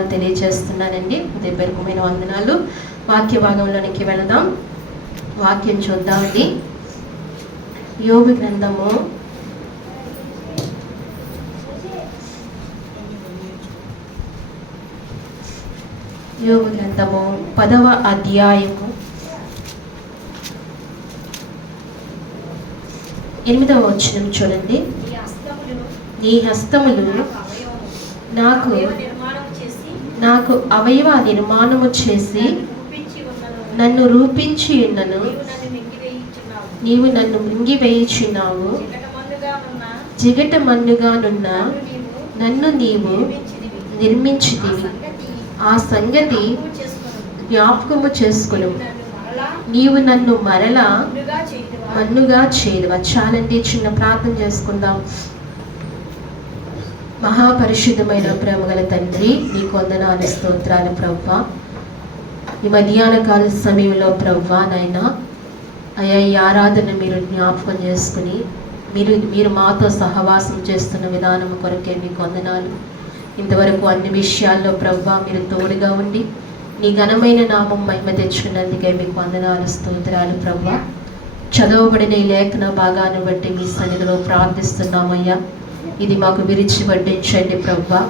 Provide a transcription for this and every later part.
తెలియజేస్తున్నానండి. హృదయపూర్వకమైన వందనాలు. వాక్య భాగంలోనికి వెళదాం. వాక్యం చూద్దామండి. యోబు గ్రంథము 10వ అధ్యాయము 8వ వచనం చూడండి. నీ హస్తములు నాకు అవయవ నిర్మాణము చేసి నన్ను రూపించి ఉన్నను. నీవు నన్ను మృంగివేయుచున్నావు. జిగట మన్నుగానున్న నన్ను నీవు నిర్మించితివి. ఆ సంగతి జ్ఞాపకము చేసుకును. నీవు నన్ను మరలా మన్నుగా చేయదువా. చాలండి, చిన్న ప్రార్థన చేసుకుందాం. మహాపరిశుద్ధమైన ప్రేమగల తండ్రి, నీకు వందనాలు, స్తోత్రాలు ప్రభువా. ఈ మధ్యాహ్న కాల సమయంలో ప్రభువా నాయన అయ్యా, ఈ ఆరాధన మీరు జ్ఞాపకం చేసుకుని మీరు మాతో సహవాసం చేస్తున్న విధానం కొరకే మీకు వందనాలు. ఇంతవరకు అన్ని విషయాల్లో ప్రభువా మీరు తోడుగా ఉండి నీ ఘనమైన నామం మహిమ తెచ్చుకున్నందుకే మీకు వందనాలు, స్తోత్రాలు ప్రభువా. చదవబడిన ఈ లేఖన భాగాన్ని బట్టి మీ సన్నిధిలో ప్రార్థిస్తున్నామయ్యా. ఇది మాకు విరిచి వడ్డించండి ప్రభువా.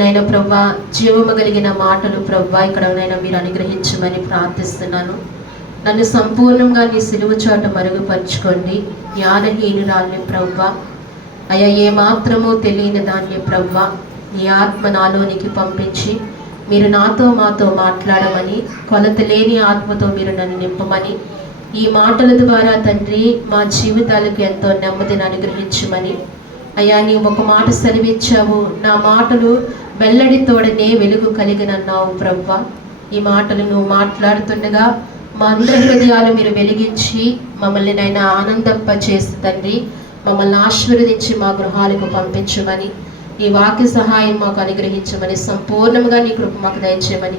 నైనా ప్రభువా, జీవము కలిగిన మాటలు ప్రభువా ఇక్కడనైనా మీరు అనుగ్రహించమని ప్రార్థిస్తున్నాను. నన్ను సంపూర్ణంగా నీ సిలువ చాట మరుగుపరుచుకోండి. జ్ఞానహీనురాల్ని ప్రభువా, అయ్యా ఏమాత్రమూ తెలియని దాన్ని ప్రభువా నీ ఆత్మ నాలోనికి పంపించి మీరు నాతో మాతో మాట్లాడమని, కొలత లేని ఆత్మతో మీరు నన్ను నింపమని, ఈ మాటల ద్వారా తండ్రి మా జీవితాలకు ఎంతో నెమ్మదిని అనుగ్రహించమని. అయ్యా, నీవు ఒక మాట సెలవిచ్చావు, నా మాటలు వెల్లడితోడనే వెలుగు కలిగినన్నావు ప్రభువా. ఈ మాటలు నువ్వు మాట్లాడుతుండగా మా అందరి హృదయాలు మీరు వెలిగించి మమ్మల్ని నైనా ఆనందింప చేసి తండ్రి మమ్మల్ని ఆశీర్వదించి మా గృహాలకు పంపించమని, ఈ వాక్య సహాయం మాకు అనుగ్రహించమని, సంపూర్ణంగా నీ కృప మాకు దయచేయమని,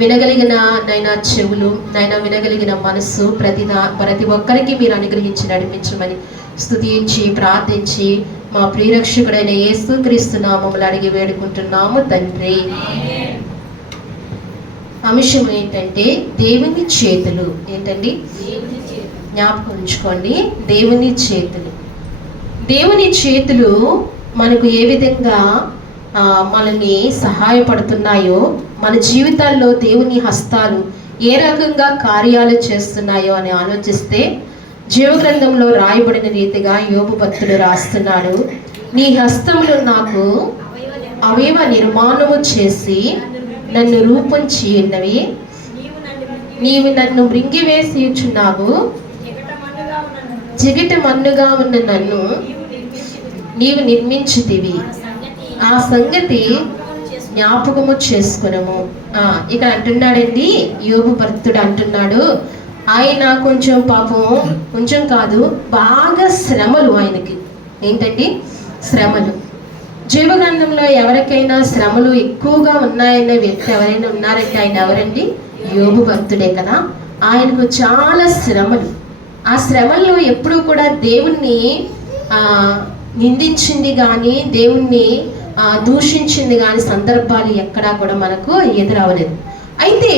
వినగలిగిన నైనా చెవులు నైనా వినగలిగిన మనస్సు ప్రతి ఒక్కరికి మీరు అనుగ్రహించి నడిపించమని స్తుతించి ప్రార్థించి మా ప్రియరక్షకుడైన యేసుక్రీస్తు నామములో అడిగి వేడుకుంటున్నాము తండ్రి. అంశం ఏంటంటే దేవుని చేతులు. ఏంటండి? జ్ఞాపకం ఉంచుకోండి, దేవుని చేతులు. దేవుని చేతులు మనకు ఏ విధంగా మనల్ని సహాయపడుతున్నాయో, మన జీవితాల్లో దేవుని హస్తాలు ఏ రకంగా కార్యాలు చేస్తున్నాయో అని ఆలోచిస్తే జీవగ్రంథంలో రాయబడిన రీతిగా యోబు భక్తుడు రాస్తున్నాడు. నీ హస్తములు నాకు అవయవ నిర్మాణము చేసి నన్ను రూపొంచి ఉన్నవి. నీవు నన్ను మృంగివేసియుచున్నావు. జిగట మన్నుగా ఉన్న నన్ను నీవు నిర్మించితివి. ఆ సంగతి జ్ఞాపకము చేసుకునము. ఇక్కడ అంటున్నాడండి, యోబు భక్తుడు అంటున్నాడు, ఆయన కొంచెం పాపం, కొంచెం కాదు బాగా శ్రమలు ఆయనకి. ఏంటండి? శ్రమలు. జీవగ్రంథంలో ఎవరికైనా శ్రమలు ఎక్కువగా ఉన్నాయన్న వ్యక్తి ఎవరైనా ఉన్నారంటే ఆయన ఎవరండి? యోబు భక్తుడే కదా. ఆయనకు చాలా శ్రమలు. ఆ శ్రమల్లో ఎప్పుడూ కూడా దేవుణ్ణి నిందించింది కానీ, దేవుణ్ణి దూషించింది కానీ సందర్భాలు ఎక్కడా కూడా మనకు ఎదురవలేదు. అయితే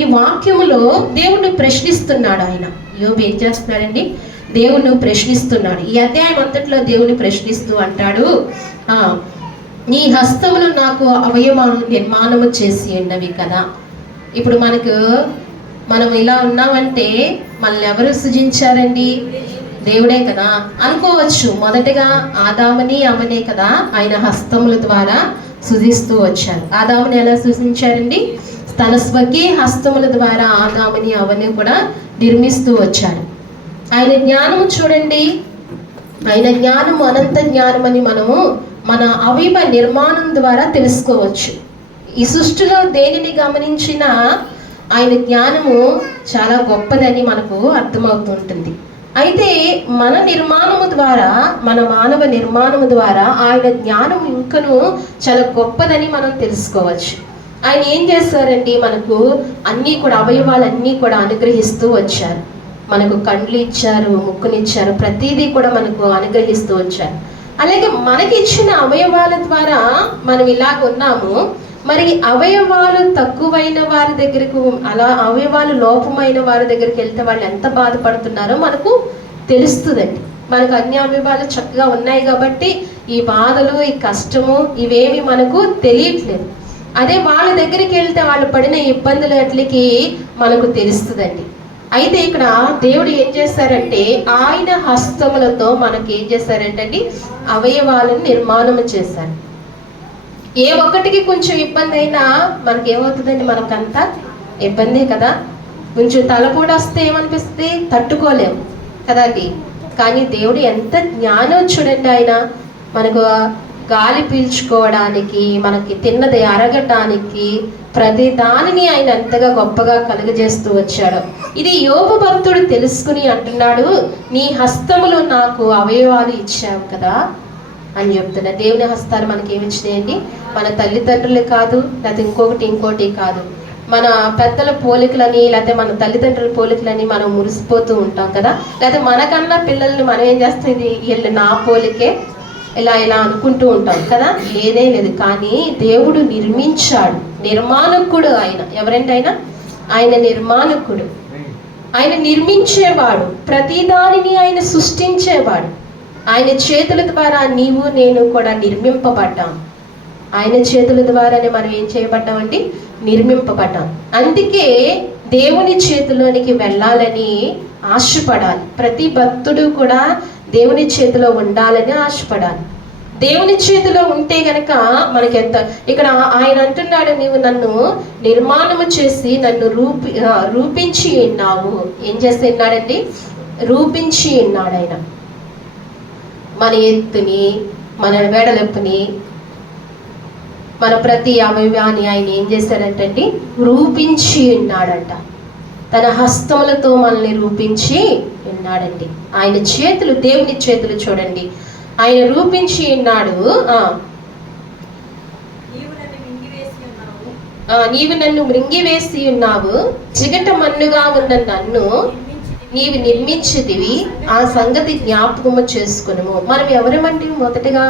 ఈ వాక్యములో దేవుణ్ణి ప్రశ్నిస్తున్నాడు ఆయన. యోబు ఏం చేస్తున్నాడండి? దేవుణ్ణి ప్రశ్నిస్తున్నాడు. ఈ అధ్యాయం అంతట్లో దేవుని ప్రశ్నిస్తూ అంటాడు, నీ హస్తములు నాకు అవయవ నిర్మాణము చేసి ఉన్నవి కదా. ఇప్పుడు మనం ఇలా ఉన్నామంటే మనల్ని ఎవరు సృజించారండి? దేవుడే కదా అనుకోవచ్చు. మొదటగా ఆదాముని అమ్మనే కదా ఆయన హస్తముల ద్వారా సృజిస్తూ వచ్చారు. ఆదాముని ఎలా సృజించారండి? తన స్వకీయ హస్తముల ద్వారా ఆదాముని అవని కూడా నిర్మిస్తూ వచ్చాడు. ఆయన జ్ఞానము చూడండి, ఆయన జ్ఞానము అనంత జ్ఞానమని మనము మన అవయవ నిర్మాణం ద్వారా తెలుసుకోవచ్చు. ఈ సృష్టిలో దేనిని గమనించినా ఆయన జ్ఞానము చాలా గొప్పదని మనకు అర్థమవుతుంటుంది. అయితే మన నిర్మాణము ద్వారా, మన మానవ నిర్మాణము ద్వారా ఆయన జ్ఞానం ఇంకను చాలా గొప్పదని మనం తెలుసుకోవచ్చు. ఆయన ఏం చేస్తారండి? మనకు అన్నీ కూడా అవయవాలన్నీ కూడా అనుగ్రహిస్తూ వచ్చారు. మనకు కండ్లు ఇచ్చారు, ముక్కునిచ్చారు, ప్రతిదీ కూడా మనకు అనుగ్రహిస్తూ వచ్చారు. అలాగే మనకి ఇచ్చిన అవయవాల ద్వారా మనం ఇలాగ ఉన్నాము. మరి అవయవాలు తక్కువైన వారి దగ్గరకు, అలా అవయవాలు లోపమైన వారి దగ్గరికి వెళ్తే వాళ్ళు ఎంత బాధపడుతున్నారో మనకు తెలుస్తుందండి. మనకు అన్ని అవయవాలు చక్కగా ఉన్నాయి కాబట్టి ఈ బాధలు, ఈ కష్టము ఇవేమి మనకు తెలియట్లేదు. అదే వాళ్ళ దగ్గరికి వెళ్తే వాళ్ళు పడిన ఇబ్బందులు అట్లకి మనకు తెలుస్తుందండి. అయితే ఇక్కడ దేవుడు ఏం చేశారంటే ఆయన హస్తములతో మనకి ఏం చేశారంటే అవయవాలను నిర్మాణం చేశారు. ఏ ఒక్కటికి కొంచెం ఇబ్బంది అయినా మనకి ఏమవుతుందండి, మనకంతా ఇబ్బందే కదా. కొంచెం తల కూడా వస్తే ఏమనిపిస్తుంది, తట్టుకోలేము కదండి. కానీ దేవుడు ఎంత జ్ఞానం చూడండి. ఆయన మనకు గాలి పీల్చుకోవడానికి, మనకి తిన్నది అరగటానికి ప్రతి దానిని ఆయన ఎంతగా గొప్పగా కలుగజేస్తూ వచ్చాడు. ఇది యోబు భక్తుడు తెలుసుకుని అంటున్నాడు, నీ హస్తములు నాకు అవయవాలు ఇచ్చావు కదా అని చెప్తున్నా. దేవుని హస్తాలు మనకి ఏమి ఇచ్చినాయండి? మన తల్లిదండ్రులు కాదు, లేకపోతే ఇంకోటి కాదు, మన పెద్దల పోలికలని, లేకపోతే మన తల్లిదండ్రుల పోలికలని మనం మురిసిపోతూ ఉంటాం కదా. లేకపోతే మనకన్నా పిల్లల్ని మనం ఏం చేస్తుంది, వీళ్ళు నా పోలికే, ఇలా అనుకుంటూ ఉంటాం కదా. లేదే లేదు. కానీ దేవుడు నిర్మించాడు, నిర్మాణకుడు ఆయన. ఎవరండి ఆయన? ఆయన నిర్మాణకుడు, ఆయన నిర్మించేవాడు, ప్రతి దానిని ఆయన సృష్టించేవాడు. ఆయన చేతుల ద్వారా నీవు నేను కూడా నిర్మింపబడ్డాం. ఆయన చేతుల ద్వారానే మనం ఏం చేయబడ్డామండి? నిర్మింపబడ్డాం. అందుకే దేవుని చేతిలోనికి వెళ్ళాలని ఆశపడాలి. ప్రతి భక్తుడు కూడా దేవుని చేతిలో ఉండాలని ఆశపడాలి. దేవుని చేతిలో ఉంటే గనక మనకి ఎంత, ఇక్కడ ఆయన అంటున్నాడు, నీవు నన్ను నిర్మాణము చేసి నన్ను రూపించి ఉన్నావు. ఏం చేస్తే ఉన్నాడండి? రూపించి ఉన్నాడు ఆయన. మన ఎత్తుని, మన వెడలెప్పుని, మన ప్రతి అవయవాన్ని ఆయన ఏం చేశాడంటండి? రూపించి ఉన్నాడంట. తన హస్తములతో మనల్ని రూపించి ఉన్నాడండి. ఆయన చేతులు, దేవుని చేతులు చూడండి, ఆయన రూపించి ఉన్నాడు. నీవు నన్ను మృంగివేసి ఉన్నావు, చిగట మన్నుగా ఉన్న నన్ను నీవు నిర్మించితివి, ఆ సంగతి జ్ఞాపకము చేసుకును. మనం ఎవరమండి? మొదటగా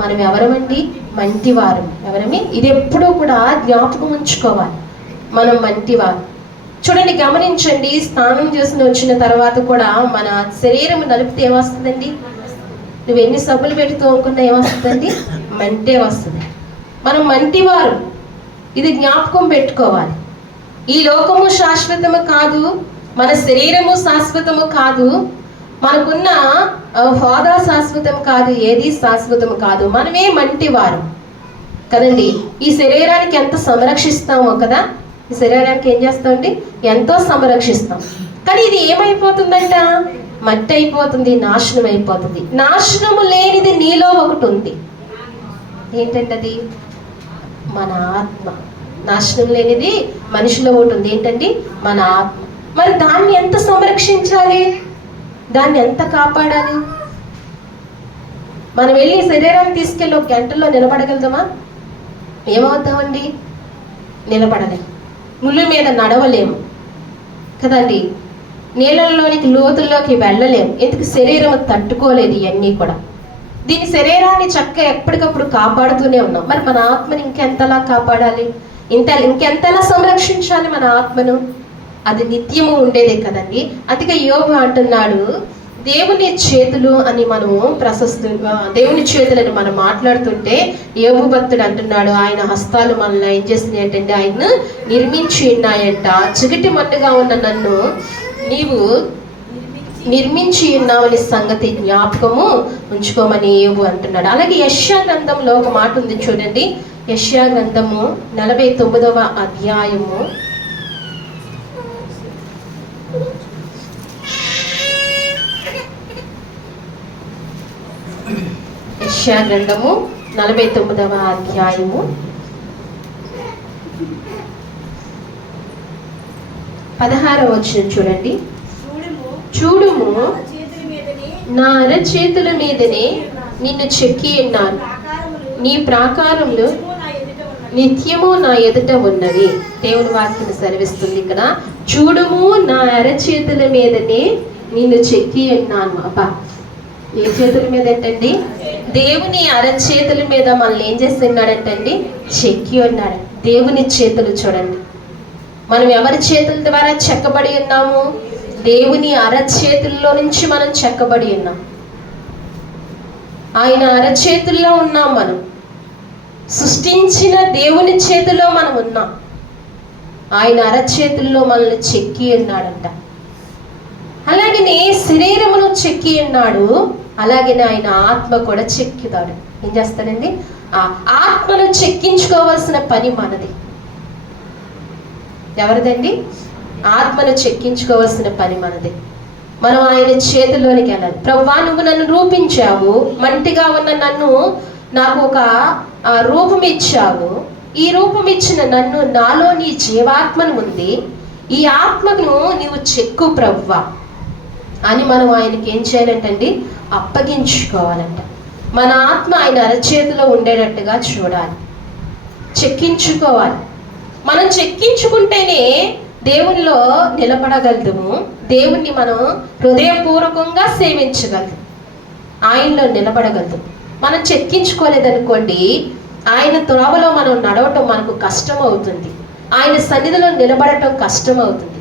మనం ఎవరమండి? మంటివారు. ఎవరమి? ఇది ఎప్పుడూ కూడా జ్ఞాపకం ఉంచుకోవాలి. మనం మంటివారు. చూడండి, గమనించండి, స్నానం చేసి వచ్చిన తర్వాత కూడా మన శరీరం నలిపితే ఏమొస్తుందండి? నువ్వు ఎన్ని సబ్బులు పెట్టి తోముకున్నా ఏమొస్తుందండి? మంటే వస్తుంది. మనం మంటివారు, ఇది జ్ఞాపకం పెట్టుకోవాలి. ఈ లోకము శాశ్వతము కాదు, మన శరీరము శాశ్వతము కాదు, మనకున్న హోదా శాశ్వతం కాదు, ఏది శాశ్వతము కాదు. మనమే మంటివారు కదండి. ఈ శరీరానికి ఎంత సంరక్షిస్తామో కదా, ఈ శరీరానికి ఏం చేస్తామండి? ఎంతో సంరక్షిస్తాం. కానీ ఇది ఏమైపోతుందంట? మట్టి అయిపోతుంది, నాశనం అయిపోతుంది. నాశనము లేనిది నీలో ఒకటి ఉంది. ఏంటంటే అది మన ఆత్మ. నాశనం లేనిది మనిషిలో ఒకటి ఉంది. ఏంటండి? మన ఆత్మ. మరి దాన్ని ఎంత సంరక్షించాలి? దాన్ని ఎంత కాపాడాలి? మనం వెళ్ళి శరీరాన్ని తీసుకెళ్ళి 1 గంటలో నిలబడగలుగుతామా? ఏమవుతామండి? నిలబడలేము. ముళ్ళు మీద నడవలేము కదండి. నీళ్ళల్లోనికి లోతుల్లోకి వెళ్ళలేము. ఎందుకు? శరీరం తట్టుకోలేదు ఇవన్నీ కూడా. దీని శరీరాన్ని చక్కగా ఎప్పటికప్పుడు కాపాడుతూనే ఉన్నాం. మరి మన ఆత్మని ఇంకెంతలా కాపాడాలి? ఇంకెంతలా సంరక్షించాలి మన ఆత్మను? అది నిత్యము ఉండేదే కదండి. అందుకే యోబు అంటున్నాడు, దేవుని చేతులు అని మనము దేవుని చేతులని మనం మాట్లాడుతుంటే యోబు భక్తుడు అంటున్నాడు, ఆయన హస్తాలు మనల్ని ఏం చేస్తున్నాయి అంటే ఆయన నిర్మించి ఉన్నాయంట. చిగటి మన్నుగా ఉన్న నన్ను నీవు నిర్మించి ఉన్నావని సంగతి జ్ఞాపకము ఉంచుకోమని యోబు అంటున్నాడు. అలాగే యెషయా గ్రంథంలో ఒక మాట ఉంది చూడండి. యెషయా గ్రంథము 49వ అధ్యాయము యెషయా గ్రంథము 49వ అధ్యాయము 16వ వచనం చూడండి. చూడుము, నా అరచేతుల మీదనే నిన్ను చెక్కి ఉన్నాను, నీ ప్రాకారములు నిత్యము నా ఎదుట ఉన్నవి. దేవుని వాక్యం సెలవిస్తుంది ఇక్కడ. చూడుము, నా అరచేతుల మీదనే నిన్ను చెక్కి ఉన్నాను. అబ్బా, ఏ చేతుల మీద ఏంటండి? దేవుని అరచేతుల మీద మనల్ని ఏం చేసి ఉన్నాడంటండి? చెక్కి ఉన్నాడు. దేవుని చేతులు చూడండి, మనం ఎవరి చేతుల ద్వారా చెక్కబడి ఉన్నాము? దేవుని అరచేతుల్లో నుంచి మనం చెక్కబడి ఉన్నాం. ఆయన అరచేతుల్లో ఉన్నాం. మనం సృష్టించిన దేవుని చేతిలో మనం ఉన్నాం. ఆయన అరచేతుల్లో మనల్ని చెక్కి ఉన్నాడంట. అలాగనే శరీరమును చెక్కి ఉన్నాడు, అలాగే ఆయన ఆత్మ కూడా చెక్కుతాడు. ఏం చేస్తాడండి? ఆ ఆత్మను చెక్కించుకోవాల్సిన పని మనది. ఎవరిదండి? ఆత్మను చెక్కించుకోవాల్సిన పని మనది. మనం ఆయన చేతిలోనికి వెళ్ళాలి. ప్రభువా, నువ్వు నన్ను రూపించావు, మంటిగా ఉన్న నన్ను నాకు ఒక రూపం ఇచ్చావు. ఈ రూపం ఇచ్చిన నన్ను, నాలో నీ జీవాత్మను ఉంది, ఈ ఆత్మను నీవు చెక్కు ప్రభువా అని మనం ఆయనకి ఏం చేయాలంటండి? అప్పగించుకోవాలంట. మన ఆత్మ ఆయన అరచేతిలో ఉండేటట్టుగా చూడాలి, చెక్కించుకోవాలి. మనం చెక్కించుకుంటేనే దేవునిలో నిలబడగలము. దేవుణ్ణి మనం హృదయపూర్వకంగా సేవించగలము, ఆయనలో నిలబడగలము. మనం చెక్కించుకోలేదనుకోండి, ఆయన త్రోవలో మనం నడవటం మనకు కష్టం అవుతుంది. ఆయన సన్నిధిలో నిలబడటం కష్టం అవుతుంది.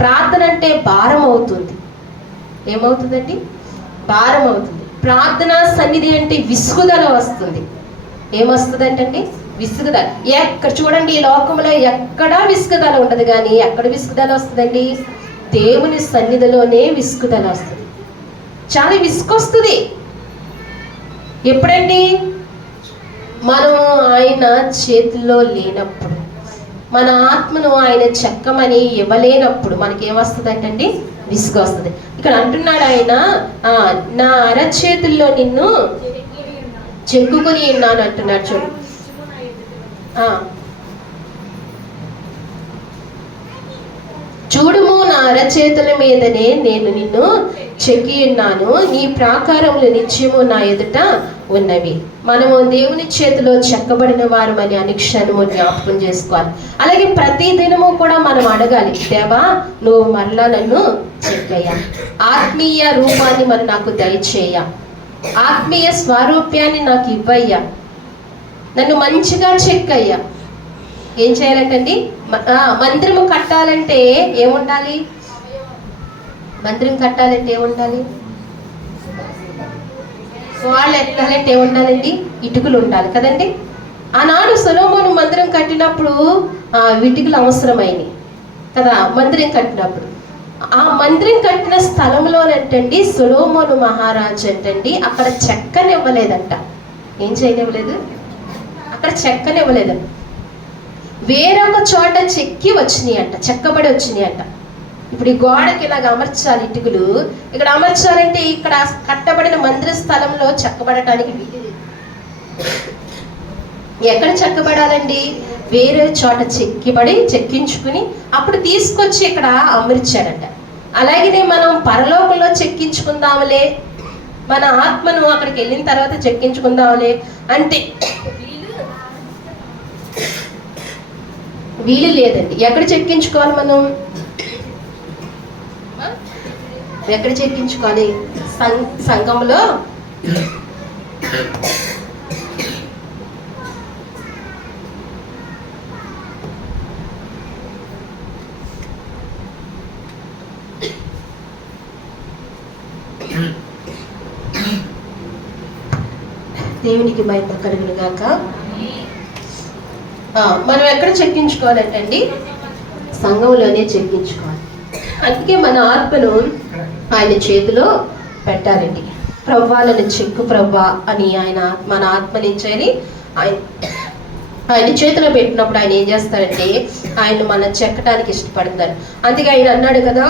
ప్రార్థన అంటే భారం అవుతుంది. ఏమవుతుందండి? భారం అవుతుంది. ప్రార్థన సన్నిధి అంటే విసుగుదల వస్తుంది. ఏమొస్తుందంటండి? విసుగుదల. ఎక్కడ చూడండి, ఈ లోకంలో ఎక్కడా విసుగుదల ఉండదు, కానీ ఎక్కడ విసుగుదల వస్తుందండి? దేవుని సన్నిధిలోనే విసుగుదల వస్తుంది. చాలా విసుగొస్తుంది. ఎప్పుడండి? మనం ఆయన చేతుల్లో లేనప్పుడు, మన ఆత్మను ఆయన చెక్కమని ఇవ్వలేనప్పుడు మనకేమొస్తుందంటండి? విసుగు వస్తుంది. ఇక్కడ అంటున్నాడు ఆయన, నా అరచేతుల్లో నిన్ను చెక్కుకొని ఉన్నాను అంటున్నాడు. చూడు, చూడుము, నా అరచేతుల మీదనే నేను నిన్ను చెక్కి ఉన్నాను, నీ ప్రాకారములు నిత్యము నా ఎదుట ఉన్నవి. మనము దేవుని చేతిలో చెక్కబడిన వారు అని అనుక్షణము జ్ఞాపకం చేసుకోవాలి. అలాగే ప్రతి దినము కూడా మనం అడగాలి, దేవా నువ్వు మరలా నన్ను చెక్కయ్యా, ఆత్మీయ రూపాన్ని మరి నాకు దయచేయ, ఆత్మీయ స్వరూప్యాన్ని నాకు ఇవ్వయ్యా, నన్ను మంచిగా చెక్కయ్యా. ఏం చేయాలంటండి? మందిరము కట్టాలంటే ఏముండాలి? మందిరం కట్టాలంటే ఏముండాలి? వాళ్ళు ఎట్టాలంటే ఏముండాలండి? ఇటుకలు ఉండాలి కదండి. ఆనాడు సొలొమోను మందిరం కట్టినప్పుడు ఇటుకలు అవసరమైనవి కదా. మందిరం కట్టినప్పుడు ఆ మందిరం కట్టిన స్థలంలోనంటండి సొలొమోను మహారాజు అంటండి అక్కడ చెక్కనివ్వలేదంట. ఏం చేయనివ్వలేదు? అక్కడ చెక్కనివ్వలేదంట. వేరొక చోట చెక్కి వచ్చినాయి అంట, చెక్కబడి వచ్చినాయి అంట. ఇప్పుడు ఈ గోడకి ఇలాగ అమర్చాలి ఇటుకలు, ఇక్కడ అమర్చాలంటే ఇక్కడ కట్టబడిన మందిర స్థలంలో చెక్కబడటానికి వీలు. ఎక్కడ చెక్కబడాలండి? వేరే చోట చెక్కించుకుని అప్పుడు తీసుకొచ్చి ఇక్కడ అమర్చాడంట. అలాగనే మనం పరలోకంలో చెక్కించుకుందాంలే, మన ఆత్మను అక్కడికి వెళ్ళిన తర్వాత చెక్కించుకుందాంలే అంటే వీలు లేదండి. ఎక్కడ చెక్కించుకోవాలి? మనం ఎక్కడ చెక్కించుకోవాలి? సంఘంలో. దేవునికి మహిమ కలుగును గాక. మనం ఎక్కడ చెక్కించుకోవాలంటండి? సంఘంలోనే చెక్కించుకోవాలి. అందుకే మన ఆత్మను ఆయన చేతిలో పెట్టాలండి. ప్రవ్వాలను చెక్కు ప్రవ్వా అని ఆయన మన ఆత్మనించేది ఆయన చేతిలో పెట్టినప్పుడు ఆయన ఏం చేస్తారంటే ఆయన మనం చెక్కడానికి ఇష్టపడతారు. అందుకే ఆయన అన్నాడు కదా,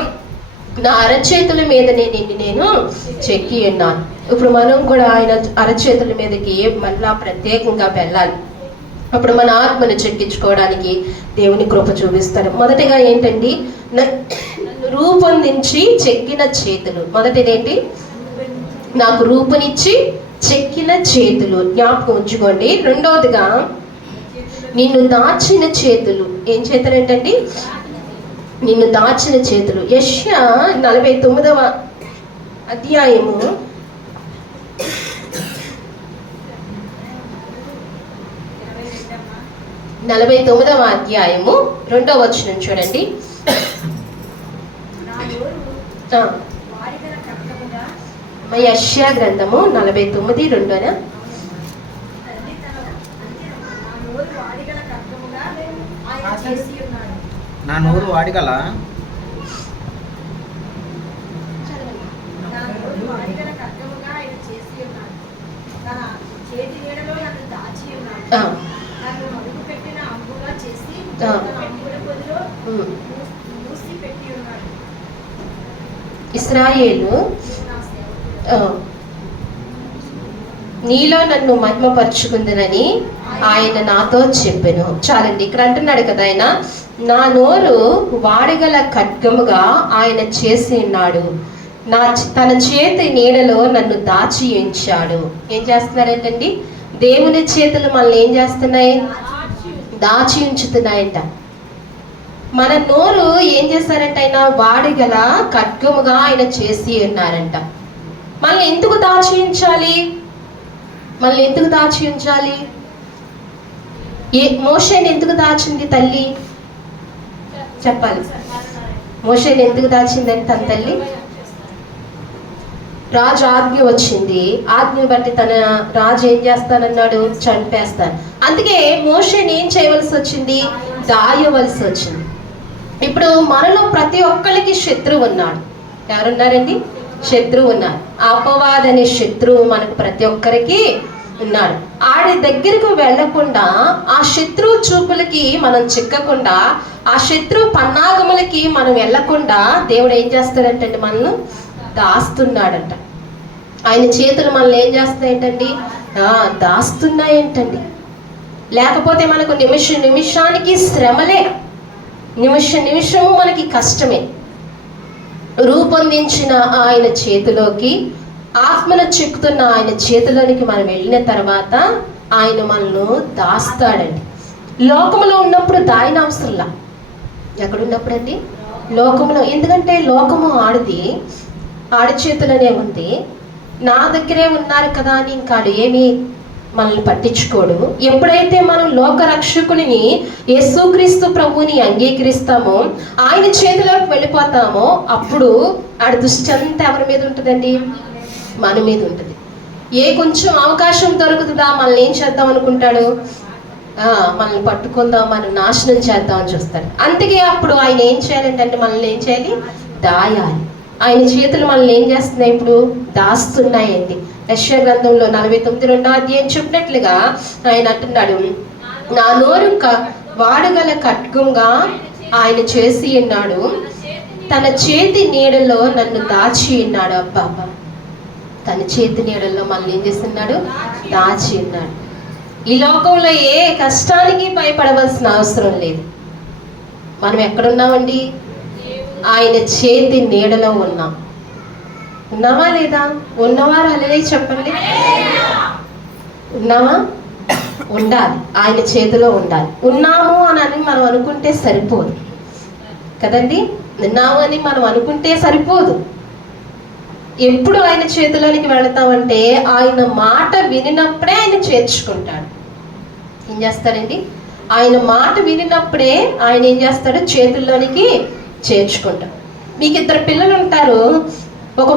నా అరచేతుల మీదనే నేను చెక్కి ఉన్నాను. ఇప్పుడు మనం కూడా ఆయన అరచేతుల మీదకి మళ్ళా ప్రత్యేకంగా వెళ్ళాలి. అప్పుడు మన ఆత్మను చెక్కించుకోవడానికి దేవుని కృప చూపిస్తారు. మొదటిగా ఏంటండి? నన్ను రూపొందించి చెక్కిన చేతులు. మొదటిదేంటి? నాకు రూపునిచ్చి చెక్కిన చేతులు, జ్ఞాపకం ఉంచుకోండి. రెండవదిగా నిన్ను దాచిన చేతులు. ఏం చేతులు ఏంటండి? నిన్ను దాచిన చేతులు. యెషయా 49వ అధ్యాయము 49వ అధ్యాయము 2వ వచనం చూడండి. యెషయా గ్రంథము 49:2. నా నోరు వాడిగల ఇశ్రాయేలు నీలో నన్ను మహిమపరుచుకుందునని ఆయన నాతో చెప్పెను. చాలండి, ఇక్కడ అంటున్నాడు కదా ఆయన, నా నోరు వాడగల ఖడ్గముగా ఆయన చేసి ఉన్నాడు, తన చేతి నీడలో నన్ను దాచి ఉంచాడు. ఏం చేస్తున్నారంటండి? దేవుని చేతులు మనల్ని ఏం చేస్తున్నాయి? దాచి ఉంచుతున్నాయంట. మన నోరు ఏం చేశారంట? ఆయన వాడగల ఖడ్గముగా ఆయన చేసి ఉన్నారంట. మనల్ని ఎందుకు దాచి ఉంచాలి? మనల్ని ఎందుకు దాచి ఉంచాలి? మోషేని ఎందుకు దాచింది తల్లి? చెప్పాలి. మోషేని ఎందుకు దాచిందని తన తల్లి? రాజు ఆజ్ఞ వచ్చింది, ఆజ్ఞ బట్టి తన రాజు ఏం చేస్తానన్నాడు? చంపేస్తాను. అందుకే మోషేని ఏం చేయవలసి వచ్చింది? దాయవలసి వచ్చింది. ఇప్పుడు మనలో ప్రతి ఒక్కరికి శత్రువు ఉన్నాడు. ఎవరున్నారండి? శత్రువు ఉన్నారు. అపవాది అనే శత్రువు మనకు ప్రతి ఒక్కరికి ఉన్నాడు. ఆడి దగ్గరకు వెళ్లకుండా, ఆ శత్రువు చూపులకి మనం చిక్కకుండా, ఆ శత్రువు పన్నాగములకి మనం వెళ్లకుండా దేవుడు ఏం చేస్తాడంటండి? మనల్ని దాస్తున్నాడంట. ఆయన చేతులు మనల్ని ఏం చేస్తాయంటండి? దాస్తున్నాయంటండి. లేకపోతే మనకు నిమిషానికి శ్రమలే, నిమిషము మనకి కష్టమే. రూపొందించిన ఆయన చేతిలోకి, ఆత్మను చెక్కుతున్న ఆయన చేతిలోనికి మనం వెళ్ళిన తర్వాత ఆయన మనల్ని దాస్తాడండి. లోకంలో ఉన్నప్పుడు దాయన అవసరంలా. ఎక్కడున్నప్పుడు అండి? లోకంలో. ఎందుకంటే లోకము ఆడిది, ఆడి చేతులనే ఉంది. నా దగ్గరే ఉన్నారు కదా అని ఇంకాడు ఏమి మనల్ని పట్టించుకోడు. ఎప్పుడైతే మనం లోక రక్షకుని యేసుక్రీస్తు ప్రభువుని అంగీకరిస్తామో, ఆయన చేతిలోకి వెళ్ళిపోతామో, అప్పుడు ఆడి దృష్టి అంతా ఎవరి మీద ఉంటుందండి? మన మీద ఉంటుంది. ఏ కొంచెం అవకాశం దొరుకుతుందా మనల్ని ఏం చేద్దాం అనుకుంటాడు? మనల్ని పట్టుకుందాం, మనం నాశనం చేద్దామని చూస్తాడు. అందుకే అప్పుడు ఆయన ఏం చేయాలంటే మనల్ని ఏం చేయాలి? దాయాలి. ఆయన చేతులు మనల్ని ఏం చేస్తున్నాయి? ఇప్పుడు దాస్తున్నాయండి. యెషయా గ్రంథంలో 49:2 అధ్యాయం చెప్పినట్లుగా ఆయన అంటున్నాడు, నా నోరు వాడగల ఖడ్గంగా ఆయన చేసి ఉన్నాడు, తన చేతి నీడలో నన్ను దాచి ఉన్నాడు. అబ్బాబ్బా, తన చేతి నీడల్లో మనల్ని ఏం చేస్తున్నాడు? దాచి ఉన్నాడు. ఈ లోకంలో ఏ కష్టానికి భయపడవలసిన అవసరం లేదు. మనం ఎక్కడున్నామండి? ఆయన చేతి నీడలో ఉన్నాం. ఉన్నావా లేదా? ఉన్నవారు హల్లెలూయా చెప్పండి. ఉన్నావా? ఉండాలి. ఆయన చేతిలో ఉండాలి. ఉన్నాము అని మనం అనుకుంటే సరిపోదు కదండి. ఉన్నాము అని మనం అనుకుంటే సరిపోదు. ఎప్పుడు ఆయన చేతిలోనికి వెళతామంటే ఆయన మాట వినినప్పుడే ఆయన చేర్చుకుంటాడు. ఏం చేస్తాడండి? ఆయన మాట వినినప్పుడే ఆయన ఏం చేస్తాడు? చేతుల్లోనికి చేర్చుకుంటాడు. మీకు 2 పిల్లలు ఉంటారు. ఒక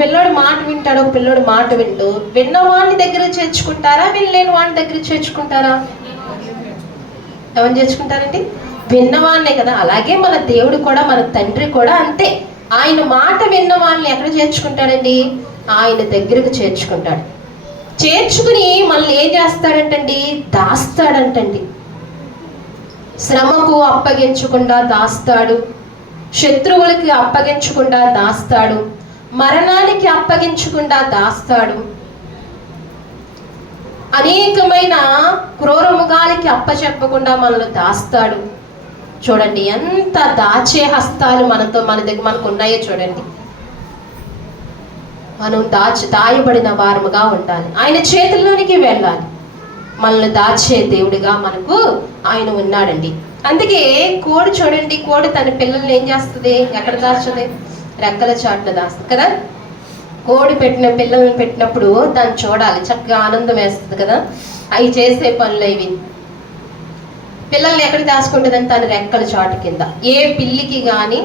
పిల్లోడు మాట వింటాడు, ఒక పిల్లోడు మాట వింటూ. విన్నవాడిని దగ్గర చేర్చుకుంటారా, వినలేని వాడిని దగ్గర చేర్చుకుంటారా? ఎవరిని చేర్చుకుంటారండి? విన్నవాడినే కదా. అలాగే మన దేవుడు కూడా, మన తండ్రి కూడా అంతే. ఆయన మాట విన్న వాళ్ళని ఎక్కడ చేర్చుకుంటాడండి? ఆయన దగ్గరకు చేర్చుకుంటాడు. చేర్చుకుని మనల్ని ఏం చేస్తాడంటండి? దాస్తాడంటండి. శ్రమకు అప్పగించకుండా దాస్తాడు, శత్రువులకి అప్పగించకుండా దాస్తాడు, మరణానికి అప్పగించకుండా దాస్తాడు, అనేకమైన క్రూరముగాలకి అప్పచెప్పకుండా మనల్ని దాస్తాడు. చూడండి ఎంత దాచే హస్తాలు మనకు ఉన్నాయో చూడండి. మనం దాయబడిన వారముగా ఉండాలి. ఆయన చేతుల్లోనికి వెళ్ళాలి. మనల్ని దాచే దేవుడిగా మనకు ఆయన ఉన్నాడండి. అందుకే కోడి చూడండి, కోడి తన పిల్లల్ని ఏం చేస్తుంది? ఎక్కడ దాచుతుంది? రెక్కల చాట్ల దాస్తుంది కదా. కోడి పిల్లల్ని పెట్టినప్పుడు దాన్ని చూడాలి, చక్కగా ఆనందం వేస్తుంది కదా. అవి చేసే పనులు ఇవి. పిల్లల్ని ఎక్కడికి దాచుకుంటుందని తన రెక్కల చాటు కింద. ఏ పిల్లికి కానీ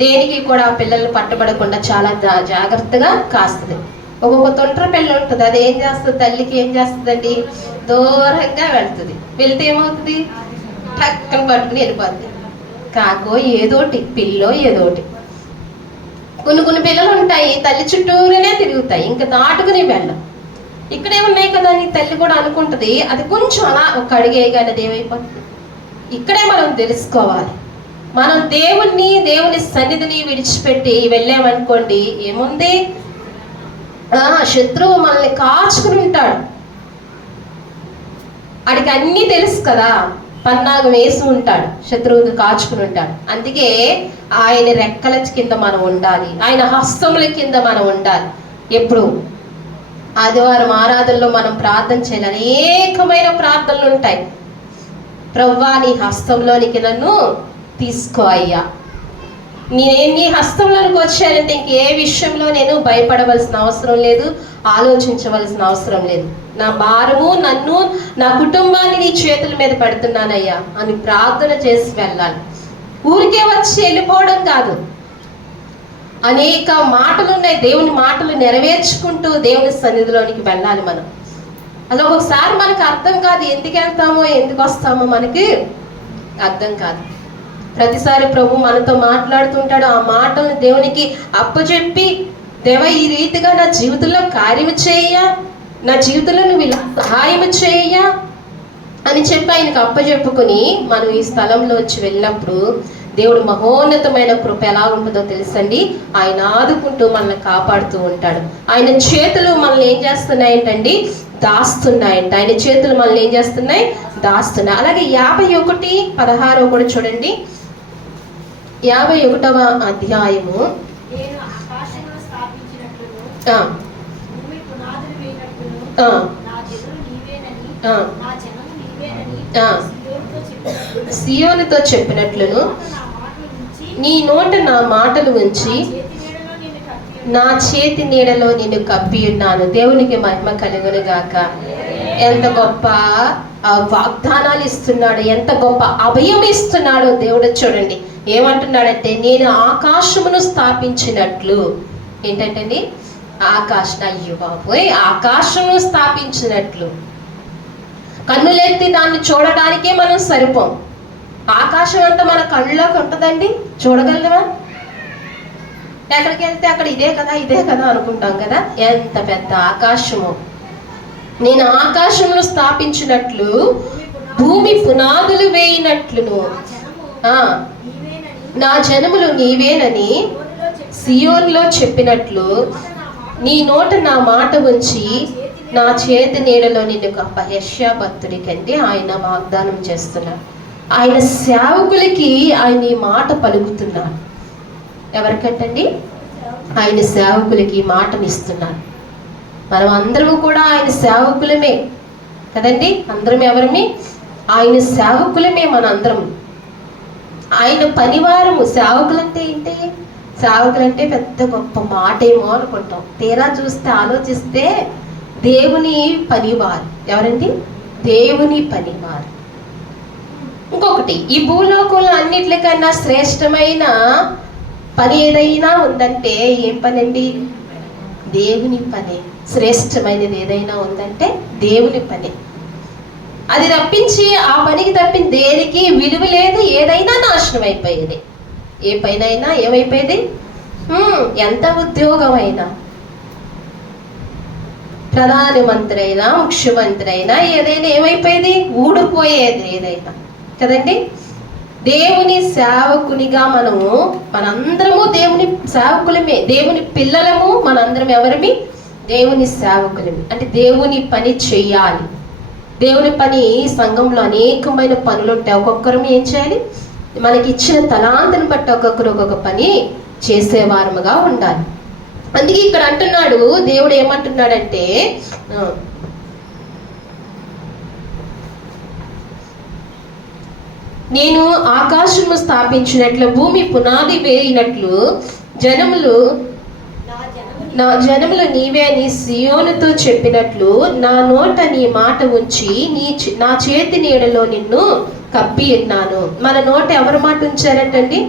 దేనికి కూడా ఆ పిల్లల్ని పట్టబడకుండా చాలా జాగ్రత్తగా కాస్తుంది. ఒక్కొక్క తొంటర పిల్ల ఉంటుంది, అది ఏం చేస్తుంది, తల్లికి ఏం చేస్తుందండి, దూరంగా వెళ్తుంది. వెళ్తే ఏమవుతుంది, టక్కన పట్టుకుని వెళ్ళిపోద్ది. కాకో ఏదోటి, పిల్లో ఏదోటి. కొన్ని పిల్లలు ఉంటాయి తల్లి చుట్టూరునే తిరుగుతాయి, ఇంకా దాటుకుని వెళ్ళం. ఇక్కడే ఉన్నాయి కదా అని తల్లి కూడా అనుకుంటుంది, అది కొంచెం అలా ఒక అడిగేయగానే అది ఏమైపోతుంది. ఇక్కడే మనం తెలుసుకోవాలి, మనం దేవుని సన్నిధిని విడిచిపెట్టి వెళ్ళామనుకోండి, ఏముంది, శత్రువు మనల్ని కాచుకుని ఉంటాడు. వాడికి అన్నీ తెలుసు కదా, పన్నాగం వేసి ఉంటాడు, శత్రువుని కాచుకుని ఉంటాడు. అందుకే ఆయన రెక్కల కింద మనం ఉండాలి, ఆయన హస్తముల కింద మనం ఉండాలి. ఎప్పుడు ఆదివారం ఆరాధనలో మనం ప్రార్థన చేయాలి. అనేకమైన ప్రార్థనలు ఉంటాయి. ప్రభువా నీ హస్తంలోనికి నన్ను తీసుకో అయ్యా, నేను నీ హస్తంలోనికి వచ్చానంటే ఇంకే విషయంలో నేను భయపడవలసిన అవసరం లేదు, ఆలోచించవలసిన అవసరం లేదు. నా భారము, నన్ను, నా కుటుంబాన్ని నీ చేతుల మీద పెడుతున్నానయ్యా అని ప్రార్థన చేసి వెళ్ళాలి. ఊరికే వచ్చి వెళ్ళిపోవడం కాదు. అనేక మాటలు ఉన్నాయి, దేవుని మాటలు నెరవేర్చుకుంటూ దేవుని సన్నిధిలోనికి వెళ్ళాలి మనం. అది ఒకసారి మనకు అర్థం కాదు, ఎందుకు వెళ్తామో ఎందుకు వస్తామో మనకి అర్థం కాదు. ప్రతిసారి ప్రభు మనతో మాట్లాడుతుంటాడు. ఆ మాటలను దేవునికి అప్పచెప్పి, దేవా ఈ రీతిగా నా జీవితంలో కార్యము చేయ, నా జీవితంలో నువ్వు ఇలా సహాయం చేయ అని చెప్పి ఆయనకు అప్పచెప్పుకొని మనం ఈ స్థలంలో వచ్చి వెళ్ళినప్పుడు దేవుడు మహోన్నతమైన కృప ఎలా ఉంటుందో తెలుసండి. ఆయన ఆదుకుంటూ మనల్ని కాపాడుతూ ఉంటాడు. ఆయన చేతులు మనల్ని ఏం చేస్తున్నాయంటండి, దాస్తున్నాయంట. ఆయన చేతులు మనల్ని ఏం చేస్తున్నాయి, దాస్తున్నాయి. అలాగే 51:16 కూడా చూడండి. 51వ అధ్యాయము. సియోనుతో చెప్పినట్లును నీ నోట నా మాటలు ఉంచి నా చేతి నీడలో నిన్ను కప్పి ఉన్నాను. దేవునికి మహిమ కలుగును గాక. ఎంత గొప్ప వాగ్దానాలు ఇస్తున్నాడు, ఎంత గొప్ప అభయం ఇస్తున్నాడో దేవుడు. చూడండి ఏమంటున్నాడంటే, నేను ఆకాశమును స్థాపించినట్లు. ఏంటంటే అయ్యో బాబోయ్, ఆకాశమును స్థాపించినట్లు. కన్నులెత్తి దాన్ని చూడడానికే మనం సరిపోం. ఆకాశం అంతా మన కళ్ళలోకి ఉంటుందండి, చూడగలవా? ఎక్కడికి వెళ్తే అక్కడ ఇదే కదా అనుకుంటాం కదా. ఎంత పెద్ద ఆకాశము. నేను ఆకాశమును స్థాపించినట్లు, భూమి పునాదులు వేయినట్లును నా జనములు నీవేనని సియోనులో చెప్పినట్లు నీ నోట నా మాట ఉంచి నా చేతి నీడలో నిన్ను కప్ప. యెషయా భక్తుడికండి ఆయన వాగ్దానం చేస్తున్నాడు. ఆయన సేవకులకి ఆయన ఈ మాట పలుకుతున్నాడు. ఎవరికంటండి? ఆయన సేవకులకి ఈ మాటను ఇస్తున్నాడు. మనం అందరము కూడా ఆయన సేవకులమే కదండి. అందరం ఎవరమే? ఆయన సేవకులమే. మన అందరం ఆయన పనివారము. సేవకులంటే ఏంటి? సేవకులంటే పెద్ద గొప్ప మాట ఏమో అనుకుంటాం. తీరా చూస్తే, ఆలోచిస్తే దేవుని పనివారు. ఎవరండి? దేవుని పనివారు. ఇంకొకటి, ఈ భూలోకంలో అన్నిటికన్నా శ్రేష్టమైన పని ఏదైనా ఉందంటే ఏం పని అండి? దేవుని పని. శ్రేష్టమైనది ఏదైనా ఉందంటే దేవుని పని. అది తప్పించి, ఆ పనికి తప్పించి దేనికి విలువ లేదు. ఏదైనా నాశనం అయిపోయేది. ఏ పైనైనా ఏమైపోయేది? ఎంత ఉద్యోగం అయినా, ప్రధానమంత్రి అయినా, ముఖ్యమంత్రి అయినా, ఏదైనా ఏమైపోయేది? ఊడిపోయేది ఏదైనా కదండి. దేవుని సేవకునిగా మనందరము దేవుని సేవకులమే, దేవుని పిల్లలము. మనందరం ఎవరిమి? దేవుని సేవకులమే. అంటే దేవుని పని చెయ్యాలి. దేవుని పని, సంఘంలో అనేకమైన పనులు ఉంటాయి. ఒక్కొక్కరు ఏం చేయాలి? మనకి ఇచ్చిన తలాంతను బట్టి ఒక్కొక్కరు ఒక్కొక్క పని చేసేవారముగా ఉండాలి. అందుకే ఇక్కడ అంటున్నాడు, దేవుడు ఏమంటున్నాడంటే, నేను ఆకాశము స్థాపించినట్లు, భూమి పునాది వేయినట్లు నా జనములు నీవే అని సియోనుతో చెప్పినట్లు నా నోట నీ మాట ఉంచి నా చేతి నీడలో నిన్ను కప్పి ఉన్నాను. మన నోట ఎవరి మాట ఉంచారటండి?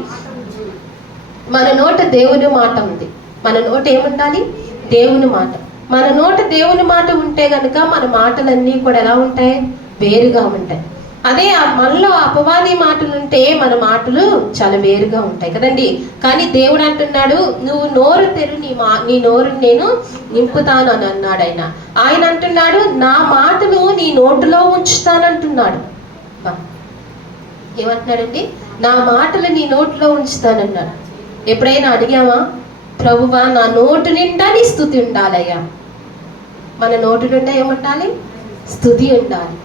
మన నోట దేవుని మాట ఉంది. మన నోట ఏముండాలి? దేవుని మాట. మన నోట దేవుని మాట ఉంటే గనుక మన మాటలన్నీ కూడా ఎలా ఉంటాయి? వేరుగా ఉంటాయి. అదే మనలో అపవాది మాటలు ఉంటే మన మాటలు చాలా వేరుగా ఉంటాయి కదండి. కానీ దేవుడు అంటున్నాడు, నువ్వు నోరు తెరు, నీ నోరు నేను నింపుతాను అని అన్నాడు ఆయన. ఆయన అంటున్నాడు, నా మాటలు నీ నోటిలో ఉంచుతానంటున్నాడు. ఏమంటున్నాడండి? నా మాటలు నీ నోట్లో ఉంచుతానన్నాడు. ఎప్పుడైనా అడిగామా, ప్రభువా నా నోటు నిండా నీ స్తుతి ఉండాలయ్యా? మన నోటు నిండా ఏముండాలి? స్తుతి ఉండాలి.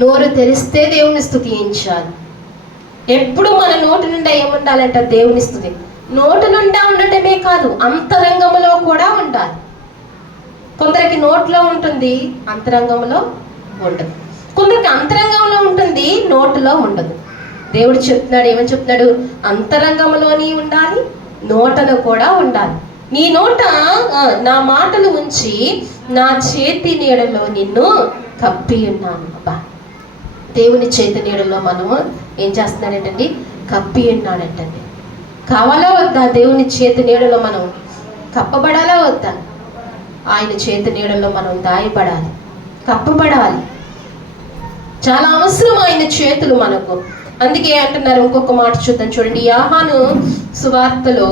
నోరు తెరిస్తే దేవుని స్తుతించాలి. ఎప్పుడు మన నోటి నుండా ఏముండాలంట? దేవుని స్తుతి. నోటు నుండా ఉండటమే కాదు, అంతరంగంలో కూడా ఉండాలి. కొందరికి నోట్లో ఉంటుంది, అంతరంగంలో ఉండదు. కొందరికి అంతరంగంలో ఉంటుంది, నోటులో ఉండదు. దేవుడు చెప్తున్నాడు, ఏమని చెప్తున్నాడు? అంతరంగంలోని ఉండాలి, నోటలో కూడా ఉండాలి. నీ నోట నా మాటలు ఉంచి నా చేతి నీడలో నిన్ను కప్పి ఉన్నాను. అబ్బా, దేవుని చేతి నీడలో మనము ఏం చేస్తున్నాడంటండి? కప్పి ఉన్నాడంటండి. కావాలా వద్దా? దేవుని చేతి నీడలో మనం కప్పబడాలా వద్దా? ఆయన చేతి నీడలో మనం దాయబడాలి, కప్పబడాలి. చాలా అవసరం ఆయన చేతులు మనకు. అందుకే అంటున్నారు, ఇంకొక మాట చూద్దాం చూడండి. యోహాను సువార్తలో,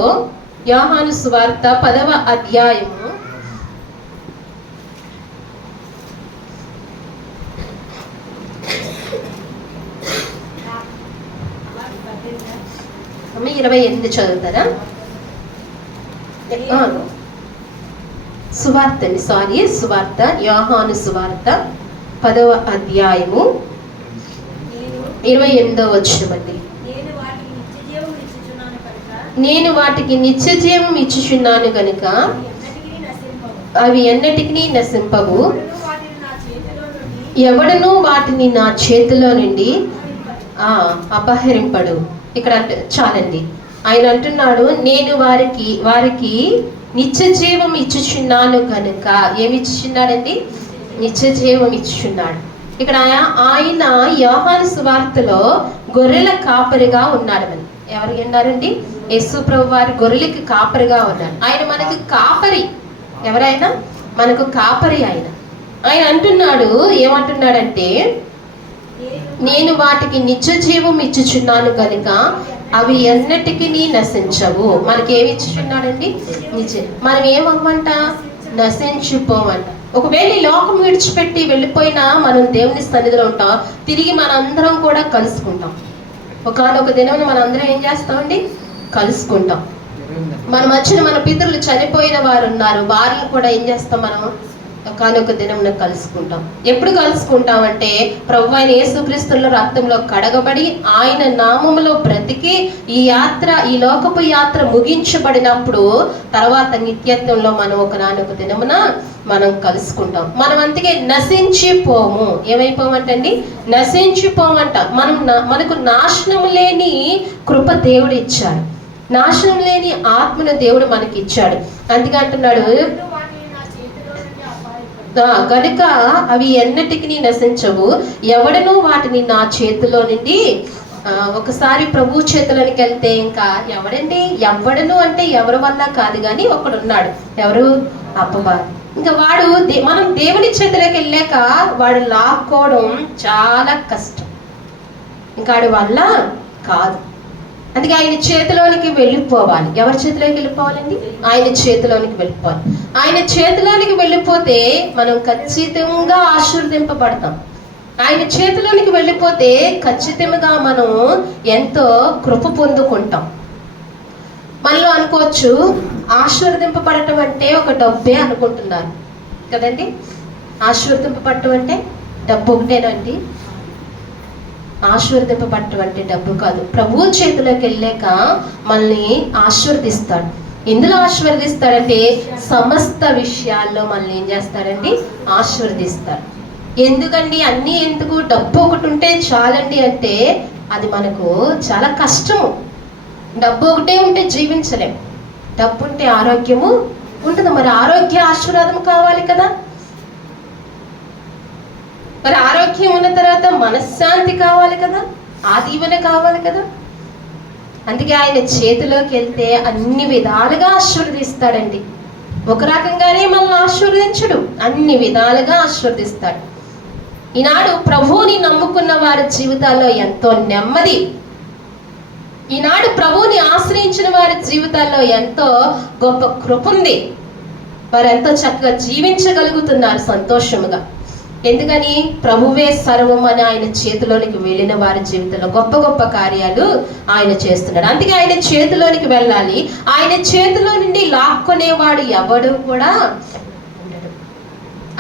యోహాను సువార్త 10వ అధ్యాయము 28 చదువుతారా? సువార్త అండి, సారీ, సువార్త, యోహాను సువార్త 10వ అధ్యాయము 28వ వచనం అండి. నేను వాటికి నిత్య జీవం ఇచ్చుచున్నాను గనుక అవి ఎన్నటికి నశింపవు, ఎవడను వాటిని నా చేతిలో నుండి అపహరింపడు. ఇక్కడ చాలండి. ఆయన అంటున్నాడు, నేను వారికి నిత్య జీవం ఇచ్చుచున్నాను కనుక. ఏమి ఇచ్చుచున్నాడండి? నిత్య జీవం ఇచ్చుచున్నాడు. ఇక్కడ ఆయన యోహాను సువార్తలో గొర్రెల కాపరిగా ఉన్నాడు. అని ఎవరు అన్నారండి? యేసు ప్రభు వారి గొర్రెలకి కాపరిగా ఉన్నాడు. ఆయన మనకి కాపరి. ఎవరైనా మనకు కాపరి ఆయన. ఆయన అంటున్నాడు, ఏమంటున్నాడంటే, నేను వాటికి నిత్య జీవం ఇచ్చుచున్నాను కనుక అవి ఎన్నటికి నశించవు. మనకేమి ఇచ్చుచున్నాడండి? మనం ఏమవ్వంట? నశించిపోవంట. ఒకవేళ ఈ లోకం విడిచిపెట్టి వెళ్ళిపోయినా మనం దేవుని సన్నిధిలో ఉంటాం. తిరిగి మనందరం కూడా కలుసుకుంటాం. ఒకనొక దినం మనందరం ఏం చేస్తామండి? కలుసుకుంటాం. మన మధ్యన మన పితరులు చనిపోయిన వారు ఉన్నారు, వారిని కూడా ఏం చేస్తాం? మనం ఒకనొక దినం కలుసుకుంటాం. ఎప్పుడు కలుసుకుంటాం అంటే, ప్రభువైన అయిన యేసుక్రీస్తుల రక్తంలో కడగబడి ఆయన నామములో బ్రతికి ఈ లోకపు యాత్ర ముగించబడినప్పుడు తర్వాత నిత్యత్వంలో మనం ఒకనొక దినమున మనం కలుసుకుంటాం. మనం అందుకే నశించిపోము. ఏమైపోమంటండి? నశించిపోమంట. మనకు నాశనం లేని కృప దేవుడు ఇచ్చాడు. నాశనం లేని ఆత్మను దేవుడు మనకి ఇచ్చాడు. అందుకే అంటున్నాడు, కనుక అవి ఎన్నటికి నశించవు, ఎవడను వాటిని నా చేతిలో నుండి. ఒకసారి ప్రభు చేతులకి వెళ్తే ఇంకా ఎవడండి? ఎవడను అంటే ఎవరి వల్ల కాదు, కానీ ఒకడున్నాడు. ఎవరు? అపవాది. ఇంకా వాడు మనం దేవుని చేతులకి వెళ్ళాక వాడు లాక్కోవడం చాలా కష్టం. ఇంకా వాడి వల్ల కాదు. అందుకే ఆయన చేతిలోనికి వెళ్ళిపోవాలి. ఎవరి చేతిలోకి వెళ్ళిపోవాలండి? ఆయన చేతిలోనికి వెళ్ళిపోవాలి. ఆయన చేతిలోనికి వెళ్ళిపోతే మనం ఖచ్చితంగా ఆశీర్వదింపబడతాం. ఆయన చేతిలోనికి వెళ్ళిపోతే ఖచ్చితంగా మనం ఎంతో కృప పొందుకుంటాం. మనలో అనుకోవచ్చు, ఆశీర్వదింపబడటం అంటే ఒక డబ్బే అనుకుంటున్నారు కదండి. ఆశీర్వదింపబడటం అంటే డబ్బు ఒకటేనండి. ఆశీర్వదింపబడటం అంటే డబ్బు కాదు. ప్రభు చేతిలోకి వెళ్ళాక మనల్ని ఆశీర్వదిస్తాడు. ఎందులో ఆశీర్వదిస్తాడంటే సమస్త విషయాల్లో మనల్ని ఏం చేస్తాడండి? ఆశీర్వదిస్తాడు. ఎందుకండి అన్నీ ఎందుకు? డబ్బు ఒకటి ఉంటే చాలండి అంటే అది మనకు చాలా కష్టము. డబ్బు ఒకటే ఉంటే జీవించలేం. డబ్బు ఉంటే ఆరోగ్యము ఉంటుంది. మరి ఆరోగ్య ఆశీర్వాదం కావాలి కదా. మరి ఆరోగ్యం ఉన్న తర్వాత మనశ్శాంతి కావాలి కదా, ఆ దీవెన కావాలి కదా. అందుకే ఆయన చేతిలోకి వెళ్తే అన్ని విధాలుగా ఆశీర్వదిస్తాడండి. ఒక రకంగానే మనల్ని ఆశీర్వదించడు, అన్ని విధాలుగా ఆశీర్వదిస్తాడు. ఈనాడు ప్రభువుని నమ్ముకున్న వారి జీవితాల్లో ఎంతో నెమ్మది, ఈనాడు ప్రభువుని ఆశ్రయించిన వారి జీవితాల్లో ఎంతో గొప్ప కృప ఉంది. వారు ఎంతో చక్కగా జీవించగలుగుతున్నారు సంతోషముగా. ఎందుకని? ప్రభువే సర్వం అని ఆయన చేతిలోనికి వెళ్ళిన వారి జీవితంలో గొప్ప గొప్ప కార్యాలు ఆయన చేస్తున్నాడు. అందుకే ఆయన చేతిలోనికి వెళ్ళాలి. ఆయన చేతిలో నుండి లాక్కునేవాడు ఎవడు కూడా ఉండడు.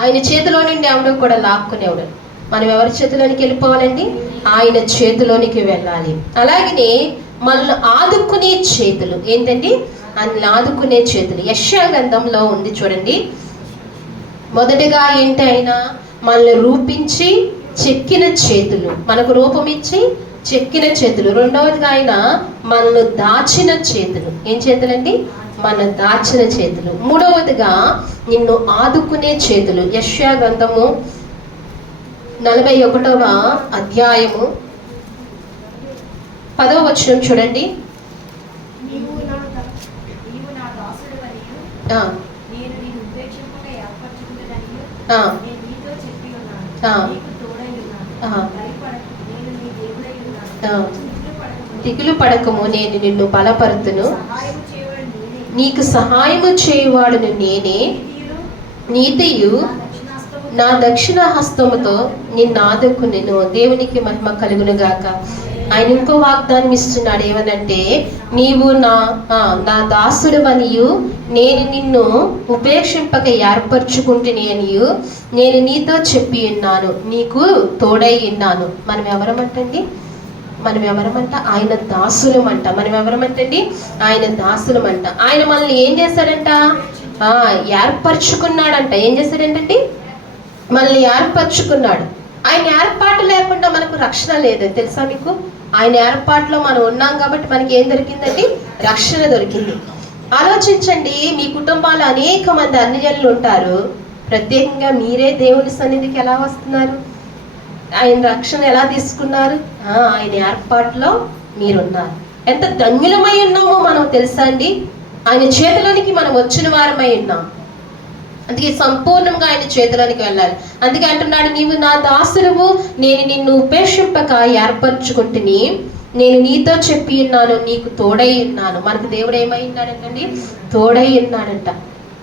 ఆయన చేతిలో నుండి ఎవడు కూడా లాక్కునేవాడు. మనం ఎవరి చేతిలోనికి వెళ్ళిపోవాలండి? ఆయన చేతిలోనికి వెళ్ళాలి. అలాగనే మనల్ని ఆదుకునే చేతులు ఏంటండి? మనల్ని ఆదుకునే చేతులు యెషయా గ్రంథంలో ఉంది చూడండి. మొదటిగా ఏంటి? ఆయన మనల్ని రూపించి చెక్కిన చేతులు, మనకు రూపం ఇచ్చి చెక్కిన చేతులు. రెండవదిగా ఆయన మనల్ని దాచిన చేతులు. ఏం చేతులండి? మన దాచిన చేతులు. మూడవదిగా నిన్ను ఆదుకునే చేతులు. యెషయా గ్రంథము 41వ అధ్యాయము 10వ వచనం చూడండి. దిగులు పడకము, నేను నిన్ను బలపరుతును, నీకు సహాయము చేయువాడును నేనే, నీతియు నా దక్షిణ హస్తముతో నిన్ను ఆదుకునేను. దేవునికి మహిమ కలుగును గాక. ఆయన ఇంకో వాగ్దానం ఇస్తున్నాడు. ఏమనంటే, నీవు నా దాసుడు అనియు, నేను నిన్ను ఉపేక్షింపక ఏర్పరచుకుంటుని అనియు నేను నీతో చెప్పి ఉన్నాను, నీకు తోడై ఉన్నాను. మనం ఎవరమంటండి? మనం ఎవరమంట? ఆయన దాసులమంట. మనం ఎవరమంటండి? ఆయన దాసులమంట. ఆయన మనల్ని ఏం చేశాడంట? ఏర్పరచుకున్నాడంట. ఏం చేశాడంటండి? మనల్ని ఏర్పరచుకున్నాడు. ఆయన ఏర్పాటు లేకుండా మనకు రక్షణ లేదు, తెలుసా మీకు? ఆయన ఏర్పాటులో మనం ఉన్నాం కాబట్టి మనకి ఏం దొరికిందండి? రక్షణ దొరికింది. ఆలోచించండి, మీ కుటుంబాలు అనేక మంది అన్యజనులు ఉంటారు. ప్రత్యేకంగా మీరే దేవుని సన్నిధికి ఎలా వస్తున్నారు? ఆయన రక్షణ ఎలా తీసుకున్నారు? ఆయన ఏర్పాటులో మీరున్నారు. ఎంత ధన్యులమై ఉన్నామో మనం తెలుసా అండి? ఆయన చేతిలోనికి మనం వచ్చిన వారమై ఉన్నాం. అందుకే సంపూర్ణంగా ఆయన చేతిలోనికి వెళ్ళాలి. అందుకే అంటున్నాడు, నీవు నా దాసుడువు, నేను నిన్ను ఉపేక్షింపక ఏర్పరచుకుంటుని, నేను నీతో చెప్పి ఉన్నాను, నీకు తోడై ఉన్నాను. మనకు దేవుడు ఏమై ఉన్నాడంటండి? తోడై ఉన్నాడంట.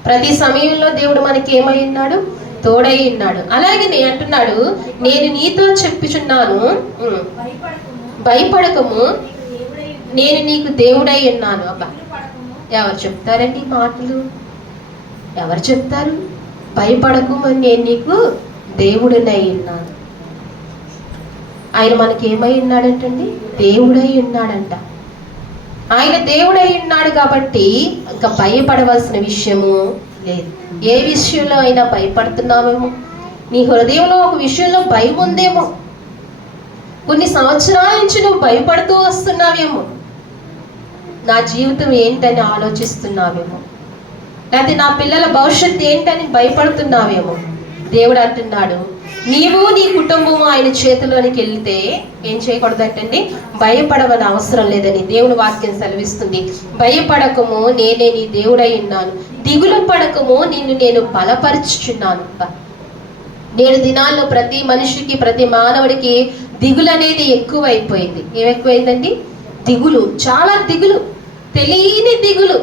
ప్రతి సమయంలో దేవుడు మనకి ఏమై ఉన్నాడు? తోడై ఉన్నాడు. అలాగే నేను అంటున్నాడు, నేను నీతో చెప్పుచున్నాను, భయపడకము, నేను నీకు దేవుడై ఉన్నాను. అబ్బా, ఎవరు చెప్తారండి మాటలు? ఎవరు చెప్తారు? భయపడకు, నేను నీకు దేవుడినై ఉన్నాను. ఆయన మనకి ఏమై ఉన్నాడంటండి? దేవుడై ఉన్నాడంట. ఆయన దేవుడై ఉన్నాడు కాబట్టి ఇంకా భయపడవలసిన విషయము లేదు. ఏ విషయంలో అయినా భయపడుతున్నామేమో, నీ హృదయంలో ఒక విషయంలో భయం ఉందేమో, కొన్ని సంవత్సరాల నుంచి నువ్వు భయపడుతూ వస్తున్నావేమో, నా జీవితం ఏంటని ఆలోచిస్తున్నావేమో, లేకపోతే నా పిల్లల భవిష్యత్తు ఏంటని భయపడుతున్నావేమో. దేవుడు అంటున్నాడు, నీవు నీ కుటుంబము ఆయన చేతిలోనికి వెళ్తే ఏం చేయకూడదంటండి? భయపడవని అవసరం లేదని దేవుని వాక్యం సెలవిస్తుంది. భయపడకము, నేనే నీ దేవుడై ఉన్నాను. దిగులు పడకము, నిన్ను నేను బలపరుచుచున్నాను. నేడు దినాల్లో ప్రతి మనిషికి, ప్రతి మానవుడికి దిగులు అనేది ఎక్కువైపోయింది. ఏమెక్కువైందండి? దిగులు, చాలా దిగులు, తెలియని దిగులు.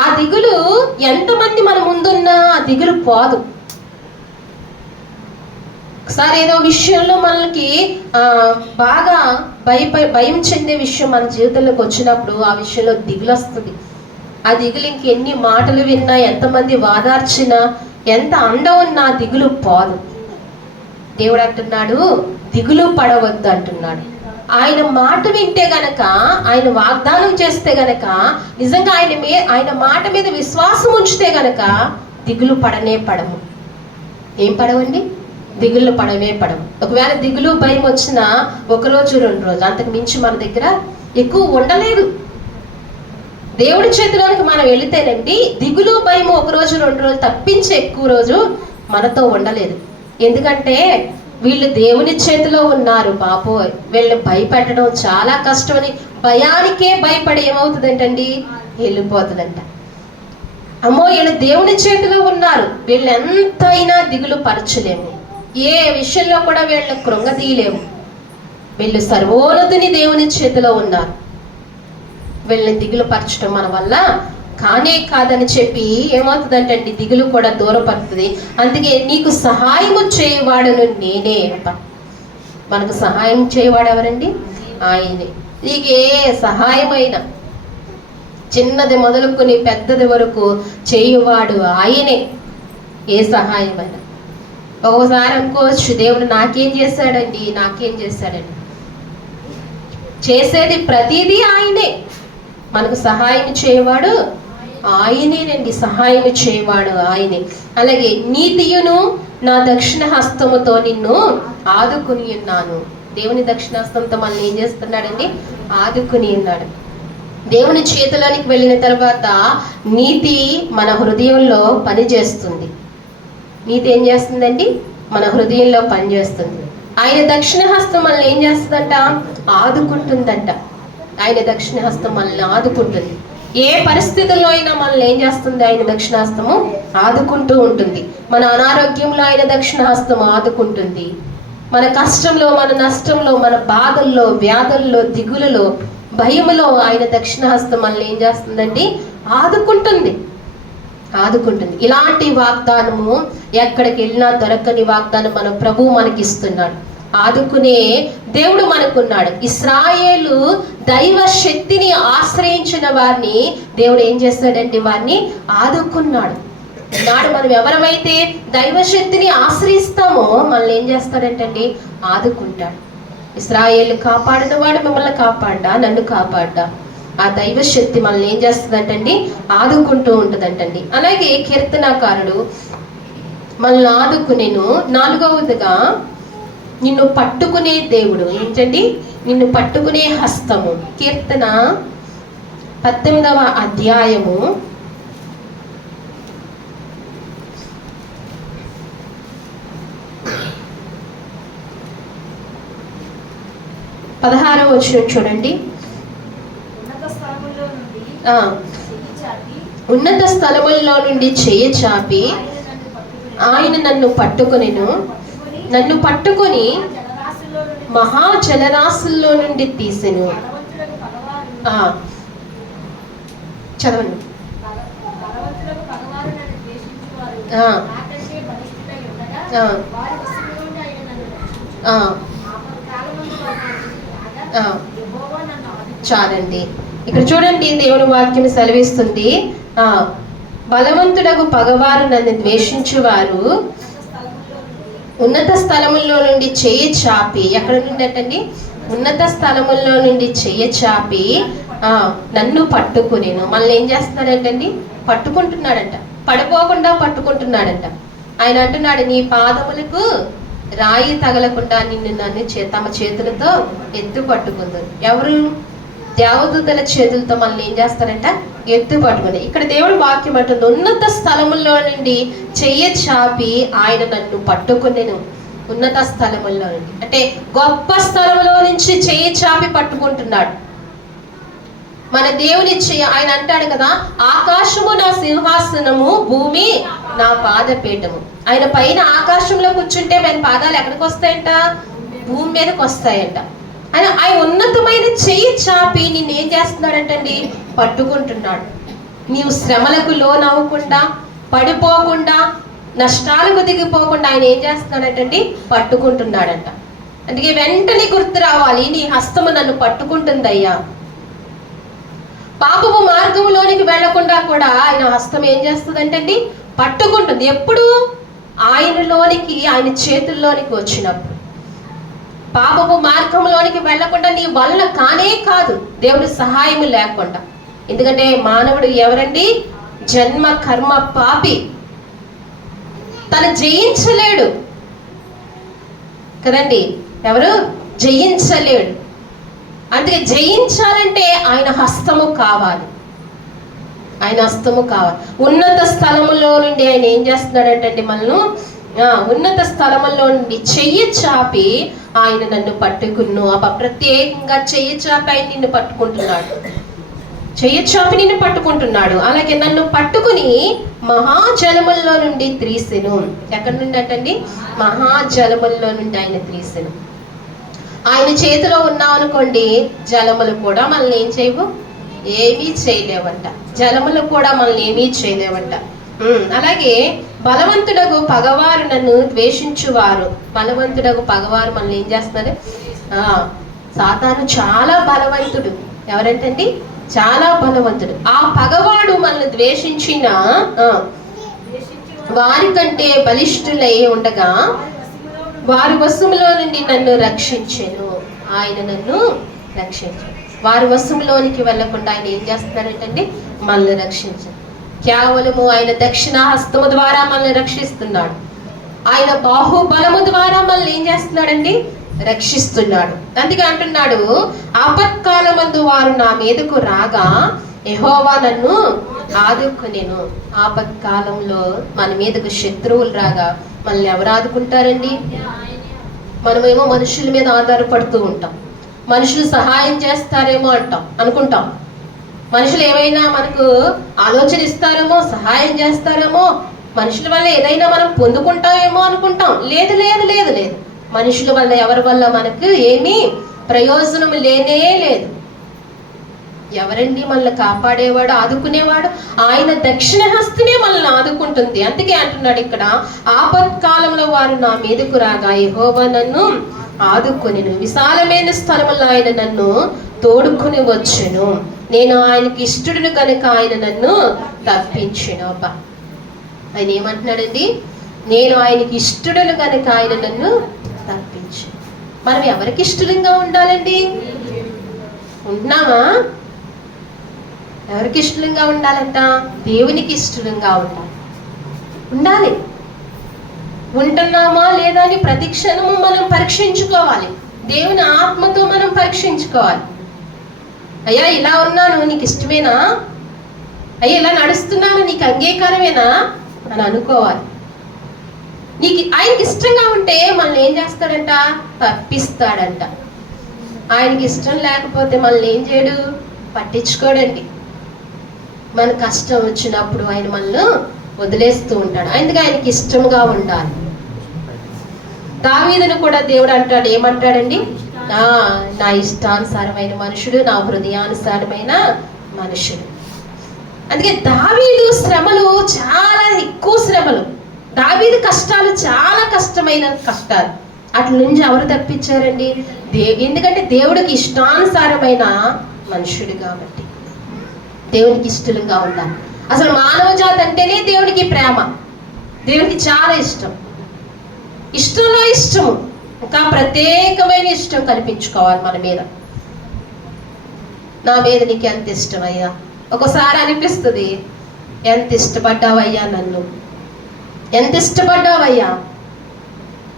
ఆ దిగులు ఎంతమంది మన ముందున్నా ఆ దిగులు పోదు. ఒకసారి ఏదో విషయంలో మనకి బాగా భయం చెందే విషయం మన జీవితంలోకి వచ్చినప్పుడు ఆ విషయంలో దిగులు వస్తుంది. ఆ దిగులు ఇంకెన్ని మాటలు విన్నా, ఎంతమంది వాదార్చినా, ఎంత అండ ఉన్నా ఆ దిగులు పోదు. దేవుడు అంటున్నాడు, దిగులు పడవద్దు అంటున్నాడు. ఆయన మాట వింటే గనక, ఆయన వాగ్దానం చేస్తే గనక, నిజంగా ఆయన మాట మీద విశ్వాసం ఉంచితే గనక దిగులు పడనే పడము. ఏం పడవండి? దిగులు పడమే పడము. ఒకవేళ దిగులు భయం వచ్చినా 1 రోజు 2 రోజులు, అంతకు మించి మన దగ్గర ఎక్కువ ఉండలేదు. దేవుడి చేతిలోనికి మనం వెళితేనండి దిగులు భయం 1 రోజు 2 రోజులు తప్పించి ఎక్కువ రోజు మనతో ఉండలేదు. ఎందుకంటే వీళ్ళు దేవుని చేతిలో ఉన్నారు బాబోయ్, వీళ్ళని భయపెట్టడం చాలా కష్టమని భయానికే భయపడి ఏమవుతుందంటండి, వెళ్ళిపోతుందంట. అమ్మో వీళ్ళు దేవుని చేతిలో ఉన్నారు, వీళ్ళు ఎంతైనా దిగులు పరచలేము, ఏ విషయంలో కూడా వీళ్ళని కృంగతీయలేము, వీళ్ళు సర్వోన్నతుని దేవుని చేతిలో ఉన్నారు, వీళ్ళని దిగులు పరచడం మన వల్ల కానే కాదని చెప్పి ఏమవుతుందంటే దిగులు కూడా దూరపడుతుంది. అందుకే నీకు సహాయము చేయవాడును నేనే అంట. మనకు సహాయం చేయవాడు ఎవరండి? ఆయనే. నీకు ఏ సహాయమైనా చిన్నది మొదలుకొని పెద్దది వరకు చేయువాడు ఆయనే. ఏ సహాయమైనా ఒక్కోసారి అనుకోవచ్చు, దేవుడు నాకేం చేశాడండి, నాకేం చేశాడండి. చేసేది ప్రతిదీ ఆయనే. మనకు సహాయం చేయవాడు ఆయనేనండి, సహాయం చేయవాడు ఆయనే. అలాగే నీతియును నా దక్షిణ హస్తముతో నిన్ను ఆదుకుని ఉన్నాను. దేవుని దక్షిణ హస్తంతో మనల్ని ఏం చేస్తున్నాడండి? ఆదుకుని ఉన్నాడు. దేవుని చేతిలోనికి వెళ్ళిన తర్వాత నీతి మన హృదయంలో పనిచేస్తుంది. నీతి ఏం చేస్తుందండి? మన హృదయంలో పనిచేస్తుంది. ఆయన దక్షిణ హస్తం మనల్ని ఏం చేస్తుందంట? ఆదుకుంటుందంట. ఆయన దక్షిణ హస్తం మనల్ని ఆదుకుంటుంది. ఏ పరిస్థితుల్లో అయినా మనల్ని ఏం చేస్తుంది? ఆయన దక్షిణ హస్తము ఆదుకుంటూ ఉంటుంది. మన అనారోగ్యంలో ఆయన దక్షిణ హస్తం ఆదుకుంటుంది. మన కష్టంలో, మన నష్టంలో, మన బాధల్లో, వ్యాధుల్లో, దిగులలో, భయములో ఆయన దక్షిణ హస్తం మనల్ని ఏం చేస్తుందండి? ఆదుకుంటుంది. ఇలాంటి వాగ్దానము ఎక్కడికి వెళ్ళినా దొరకని వాగ్దానం మన ప్రభువు మనకి ఇస్తున్నాడు. ఆదుకునే దేవుడు మనకున్నాడు. ఇశ్రాయేలు దైవ శక్తిని ఆశ్రయించిన వారిని దేవుడు ఏం చేస్తాడండి? వారిని ఆదుకున్నాడు. నాడు మనం ఎవరమైతే దైవ శక్తిని ఆశ్రయిస్తామో మనల్ని ఏం చేస్తాడంటండి? ఆదుకుంటాడు. ఇశ్రాయేలు కాపాడిన వాడు మిమ్మల్ని కాపాడ్డా, నన్ను కాపాడ్డా? ఆ దైవ శక్తి మనల్ని ఏం చేస్తుందంటండి? ఆదుకుంటూ ఉంటుందంటండి. అలాగే కీర్తనాకారుడు మనల్ని ఆదుకునేను. 4వదిగా నిన్ను పట్టుకునే దేవుడు. ఏంటండి? నిన్ను పట్టుకునే హస్తము. కీర్తన 19వ అధ్యాయము 16వ వచనం చూడండి. ఉన్నత స్థలముల్లో నుండి చెయ్యి చాపి ఆయన నన్ను పట్టుకొనెను. నన్ను పట్టుకొని మహా జలరాశుల్లో నుండి తీసెను. చదవండి. చాలండి. ఇక్కడ చూడండి, దేవుని వాక్యం సెలవిస్తుంది, బలవంతుడకు పగవారు నన్ను ద్వేషించువారు ఉన్నత స్థలముల్లో నుండి చెయ్యి చాపి, ఎక్కడ నుండి అంటండి? ఉన్నత స్థలముల్లో నుండి చెయ్యి చాపి నన్ను పట్టుకునేను. మళ్ళీ ఏం చేస్తున్నాడంటండి? పట్టుకుంటున్నాడంట. పడిపోకుండా పట్టుకుంటున్నాడంట. ఆయన అంటున్నాడు, నీ పాదములకు రాయి తగలకుండా నన్ను తమ చేతులతో ఎత్తు పట్టుకుంది. ఎవరు? దేవదూతల చేతులతో మనల్ని ఏం చేస్తారంట? ఎత్తు పట్టుకుని. ఇక్కడ దేవుడు వాక్యం అంటుంది, ఉన్నత స్థలముల్లో నుండి చెయ్యి చాపి ఆయన నన్ను పట్టుకునేను. ఉన్నత స్థలముల్లో నుండి అంటే గొప్ప స్థలంలో నుంచి చెయ్యి చాపి పట్టుకుంటున్నాడు మన దేవుని. ఆయన అంటాడు కదా, ఆకాశము నా సింహాసనము, భూమి నా పాదపీఠము. ఆయన పైన ఆకాశంలో కూర్చుంటే ఆయన పాదాలు ఎక్కడికి వస్తాయంట? భూమి మీదకి వస్తాయంట. ఆయన ఉన్నతమైన చెయ్యి చాపి నిన్ను ఏం చేస్తున్నాడంటండి? పట్టుకుంటున్నాడు. నీవు శ్రమలకు లోనవ్వకుండా, పడిపోకుండా, నష్టాలకు దిగిపోకుండా ఆయన ఏం చేస్తున్నాడంటండి? పట్టుకుంటున్నాడంట. అందుకే వెంటనే గుర్తు రావాలి, నీ హస్తము నన్ను పట్టుకుంటుందయ్యా. పాపపు మార్గంలోనికి వెళ్లకుండా కూడా ఆయన హస్తం ఏం చేస్తుందంటండి? పట్టుకుంటుంది. ఎప్పుడు? ఆయనలోనికి, ఆయన చేతుల్లోనికి వచ్చినప్పుడు. పాపపు మార్గంలోనికి వెళ్లకుండా నీ వల్ల కానే కాదు, దేవుడి సహాయం లేకుండా. ఎందుకంటే మానవుడు ఎవరండి? జన్మ కర్మ పాపి. తను జయించలేడు కదండి. ఎవరు? జయించలేడు. అందుకే జయించాలంటే ఆయన హస్తము కావాలి. ఆయన హస్తము కావాలి. ఉన్నత స్థలములో నుండి ఆయన ఏం చేస్తున్నాడంటే మనల్ని ఉన్నత స్థలములో నుండి చెయ్యి చాపి ఆయన నన్ను పట్టుకున్ను. ప్రత్యేకంగా చెయ్యి చాపి ఆయన నిన్ను పట్టుకుంటున్నాడు, చెయ్యి చాపి నిన్ను పట్టుకుంటున్నాడు. అలాగే నన్ను పట్టుకుని మహాజలముల్లో నుండి త్రీసెను. ఎక్కడి నుండి అంటండి? మహాజలముల్లో నుండి ఆయన త్రీసెను. ఆయన చేతిలో ఉన్నాం అనుకోండి, జలములు కూడా మనల్ని ఏం చేయవు, ఏమీ చేయలేవంట. జలములు కూడా మనల్ని ఏమీ చేయలేవంట. అలాగే బలవంతుడగు పగవారు నన్ను ద్వేషించువారు. బలవంతుడగు పగవారు మనల్ని ఏం చేస్తున్నారు? సాతాను చాలా బలవంతుడు. ఎవరంటండి? చాలా బలవంతుడు. ఆ పగవాడు మనల్ని ద్వేషించిన వారి కంటే బలిష్ఠులై ఉండగా వారి వశములో నుండి నన్ను రక్షించెను. ఆయన నన్ను రక్షించాడు. వారి వశములోనికి వెళ్లకుండా ఆయన ఏం చేస్తున్నారంటండి? మనల్ని రక్షించాడు. కేవలము ఆయన దక్షిణ హస్తము ద్వారా మనల్ని రక్షిస్తున్నాడు. ఆయన బాహుబలము ద్వారా మనల్ని ఏం చేస్తున్నాడండి? రక్షిస్తున్నాడు. అందుకే అంటున్నాడు, ఆపత్కాలమందు వారు నా మీదకు రాగా యెహోవా నన్ను ఆదుకునేను. ఆపత్కాలంలో మన మీదకు శత్రువులు రాగా మనల్ని ఎవరు ఆదుకుంటారండి? మనమేమో మనుషుల మీద ఆధారపడుతూ ఉంటాం. మనుషులు సహాయం చేస్తారేమో అనుకుంటాం. మనుషులు ఏమైనా మనకు ఆలోచన ఇస్తారేమో, సహాయం చేస్తారేమో, మనుషుల వల్ల ఏదైనా మనం పొందుకుంటామేమో అనుకుంటాం. లేదు లేదు లేదు లేదు. మనుషుల వల్ల, ఎవరి వల్ల మనకు ఏమీ ప్రయోజనం లేనే లేదు. ఎవరండి మనల్ని కాపాడేవాడు, ఆదుకునేవాడు? ఆయన దక్షిణ హస్తమే మనల్ని ఆదుకుంటుంది. అందుకే అంటున్నాడు ఇక్కడ, ఆపత్కాలంలో వారు నా మీదకు రాగా యెహోవా నన్ను ఆదుకొనెను. విశాలమైన స్థలములో ఆయన నన్ను తోడుకుని వచ్చెను. నేను ఆయనకి ఇష్టడును కనుక ఆయన నన్ను తప్పించెను. ఆయన ఏమంటున్నాడండి? నేను ఆయనకి ఇష్టడును కనుక ఆయన నన్ను తప్పించెను. మనం ఎవరికి ఇష్టంగా ఉండాలండి? ఉంటున్నామా? ఎవరికి ఇష్టంగా ఉండాలంట? దేవునికి ఇష్టంగా ఉండాలి. ఉంటున్నామా లేదా అని ప్రతి క్షణము మనం పరీక్షించుకోవాలి. దేవుని ఆత్మతో మనం పరీక్షించుకోవాలి. అయ్యా ఇలా ఉన్నాను, నీకు ఇష్టమేనా? అయ్యా ఇలా నడుస్తున్నాను, నీకు అంగీకారమేనా అని అనుకోవాలి. ఆయనకి ఇష్టంగా ఉంటే మనల్ని ఏం చేస్తాడంట? తప్పిస్తాడంట. ఆయనకి ఇష్టం లేకపోతే మనల్ని ఏం చేయడు? పట్టించుకోడండి. మన కష్టం వచ్చినప్పుడు ఆయన మనల్ని వదిలేస్తూ ఉంటాడు. అందుకే ఆయనకి ఇష్టంగా ఉండాలి. దావీదును కూడా దేవుడు అంటాడు, ఏమంటాడండి? నా ఇష్టానుసారమైన మనుషుడు, నా హృదయానుసారమైన మనుషుడు. అందుకే దావీదు శ్రమలు చాలా ఎక్కువ శ్రమలు. దావీదు కష్టాలు చాలా కష్టమైన కష్టాలు. అట్ల నుంచి ఎవరు తప్పించారండి? ఎందుకంటే దేవుడికి ఇష్టానుసారమైన మనుషుడు కాబట్టి. దేవునికి ఇష్టంగా ఉండాలి. అసలు మానవ జాతి అంటేనే దేవునికి ప్రేమ. దేవునికి చాలా ఇష్టం. ఇష్టంలో ఇష్టము, ఇంకా ప్రత్యేకమైన ఇష్టం కల్పించుకోవాలి మన మీద. నా మీద నీకు ఎంత ఇష్టమయ్యా? ఒకసారి అనిపిస్తుంది, ఎంత ఇష్టపడ్డావయ్యా నన్ను, ఎంత ఇష్టపడ్డావయ్యా.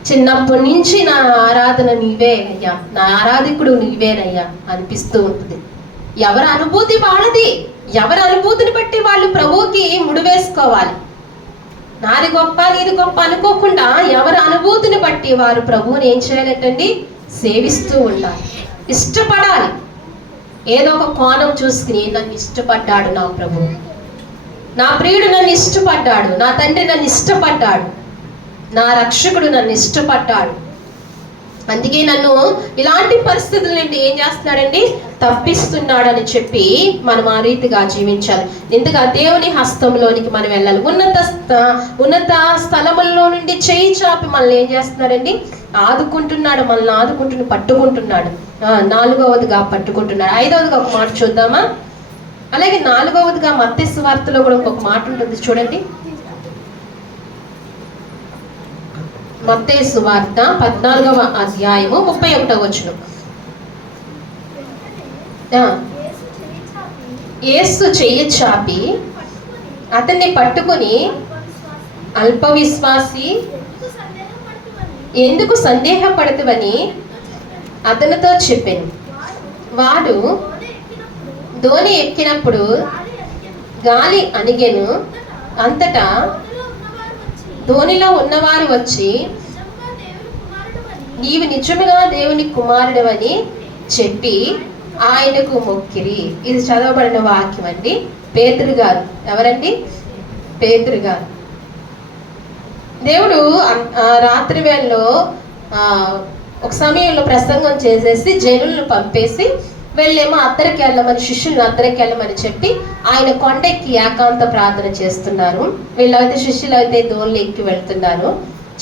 చిన్నప్పటి నుంచి నా ఆరాధన నీవే అయ్యా, నా ఆరాధకుడు నీవేనయ్యా అనిపిస్తూ ఉంటుంది. ఎవరి అనుభూతి వాళ్ళది. ఎవరి అనుభూతిని బట్టి వాళ్ళు ప్రభువుకి ముడివేసుకోవాలి. నాది గొప్ప, నీది గొప్ప అనుకోకుండా ఎవరి అనుభూతిని బట్టి వారు ప్రభువుని ఏం చేయాలంటండి? సేవిస్తూ ఉండాలి, ఇష్టపడాలి. ఏదో ఒక కోణం చూసుకుని, నన్ను ఇష్టపడ్డాడు నా ప్రభువు, నా ప్రియుడు నన్ను ఇష్టపడ్డాడు, నా తండ్రి నన్ను ఇష్టపడ్డాడు, నా రక్షకుడు నన్ను ఇష్టపడ్డాడు, అందుకే నన్ను ఇలాంటి పరిస్థితుల నుండి ఏం చేస్తున్నాడండి? తప్పిస్తున్నాడని చెప్పి మనం ఆ రీతిగా జీవించాలి. ఇంతగా దేవుని హస్తంలోనికి మనం వెళ్ళాలి. ఉన్నత స్థలముల్లో నుండి చేయి చాపి మనల్ని ఏం చేస్తున్నాడండి? ఆదుకుంటున్నాడు. మనల్ని పట్టుకుంటున్నాడు. నాలుగవదిగా పట్టుకుంటున్నాడు. ఐదవదిగా ఒక మాట చూద్దామా? అలాగే నాలుగవదిగా మత్తయి సువార్తలో కూడా ఇంకొక మాట ఉంటుంది, చూడండి. మత్తయి సువార్త 14వ అధ్యాయము 31వ వచనం. యేసు చెయ్యి చాపి అతన్ని పట్టుకొని, అల్ప విశ్వాసి, ఎందుకు సందేహపడతావని అతనితో చెప్పాను. వాడు ధోని ఎక్కినప్పుడు గాలి అణిగెను. అంతటా ధోనిలో ఉన్నవారు వచ్చి నీవు నిజముగా దేవుని కుమారుడు అని చెప్పి ఆయనకు మొక్కిరి. ఇది చదవబడిన వాక్యం అండి. పేతురు గారు. ఎవరండి? పేతురు గారు. దేవుడు రాత్రి వేళలో ఒక సమయంలో ప్రసంగం చేసేసి జనులను పంపేసి వెళ్ళేమో అద్దరికి వెళ్ళమని, శిష్యులను అద్దరికి వెళ్ళమని చెప్పి ఆయన కొండెక్కి ఏకాంత ప్రార్థన చేస్తున్నారు. వీళ్ళైతే శిష్యులు అయితే దోళ్ళు ఎక్కి వెళ్తున్నారు.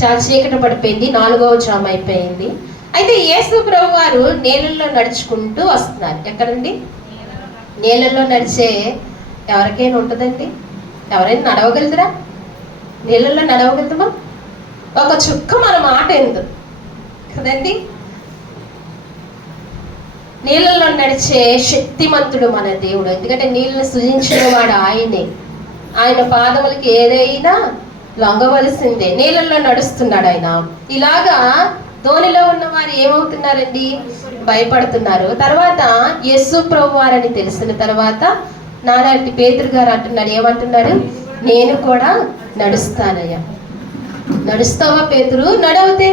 చాలా చీకటి పడిపోయింది, 4వ జాము అయిపోయింది. అయితే యేసు ప్రభు వారు నీళ్ళల్లో నడుచుకుంటూ వస్తున్నారు. ఎక్కడండి? నీళ్ళల్లో నడిచే ఎవరికైనా ఉంటుందండి? ఎవరైనా నడవగలుగుతారా? నీళ్ళల్లో నడవగలుగుతామా? ఒక చుక్క మన మాట ఎందుకు కదండి. నీళ్ళల్లో నడిచే శక్తిమంతుడు మన దేవుడు. ఎందుకంటే నీళ్ళని సృజించిన వాడు ఆయనే. ఆయన పాదములకి ఏదైనా లొంగవలసిందే. నీళ్ళల్లో నడుస్తున్నాడు ఆయన. ఇలాగా ధోనిలో ఉన్న వారు ఏమవుతున్నారండి? భయపడుతున్నారు. తర్వాత యేసు ప్రభు వారని తెలిసిన తర్వాత నాలాంటి పేతురు గారు అంటున్నారు, ఏమంటున్నారు? నేను కూడా నడుస్తానయ్యా. నడుస్తావా పేతురు? నడవుతే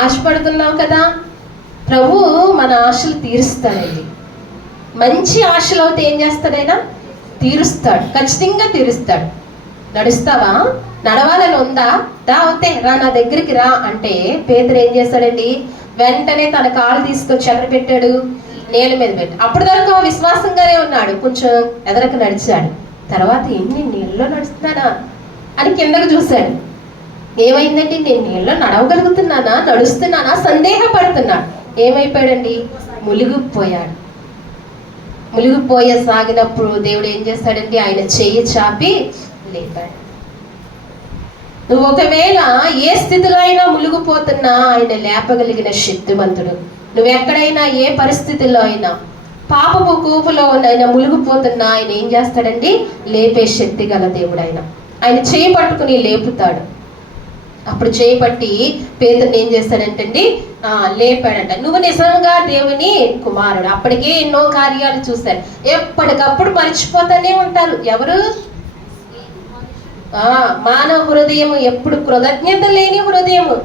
ఆశపడుతున్నావు కదా. ప్రభు మన ఆశలు తీరుస్తాడండి. మంచి ఆశలు అవుతే ఏం చేస్తాడైనా? తీరుస్తాడు, ఖచ్చితంగా తీరుస్తాడు. నడుస్తావా? నడవాలని ఉందా? రా అవుతే రా, నా దగ్గరికి రా అంటే పేతురు ఏం చేస్తాడండి? వెంటనే తన కాలు తీసుకొచ్చి ఎక్కడ పెట్టాడు? నేల మీద పెట్టి. అప్పటి దాకా విశ్వాసంగానే ఉన్నాడు, కొంచెం ఎదరకు నడిచాడు. తర్వాత ఎన్ని నీళ్ళలో నడుస్తున్నానా అని కిందకు చూశాడు. ఏమైందండి? నేను నీళ్ళలో నడవగలుగుతున్నానా, నడుస్తున్నానా సందేహపడుతున్నాడు. ఏమైపోయాడండి? మునిగిపోయాడు. సాగినప్పుడు దేవుడు ఏం చేస్తాడండి? ఆయన చెయ్యి చాపి లేపాడు. నువ్వు ఒకవేళ ఏ స్థితిలో అయినా మునిగిపోతున్నా ఆయన లేపగలిగిన శక్తివంతుడు. నువ్వు ఎక్కడైనా ఏ పరిస్థితుల్లో అయినా పాపపు కూపులో ఆయన మునిగిపోతున్నా ఆయన ఏం చేస్తాడండి? లేపే శక్తి గల దేవుడు ఆయన. ఆయన చేయి పట్టుకుని లేపుతాడు. అప్పుడు చేయి పట్టి పేతురుని ఏం చేస్తాడంటండి? లేపాడంట. నువ్వు నిజంగా దేవుని కుమారుడు. అప్పటికే ఎన్నో కార్యాలు చూశారు. ఎప్పటికప్పుడు మర్చిపోతానే ఉంటారు. ఎవరు? మానవ హృదయము ఎప్పుడు కృతజ్ఞత లేని హృదయము.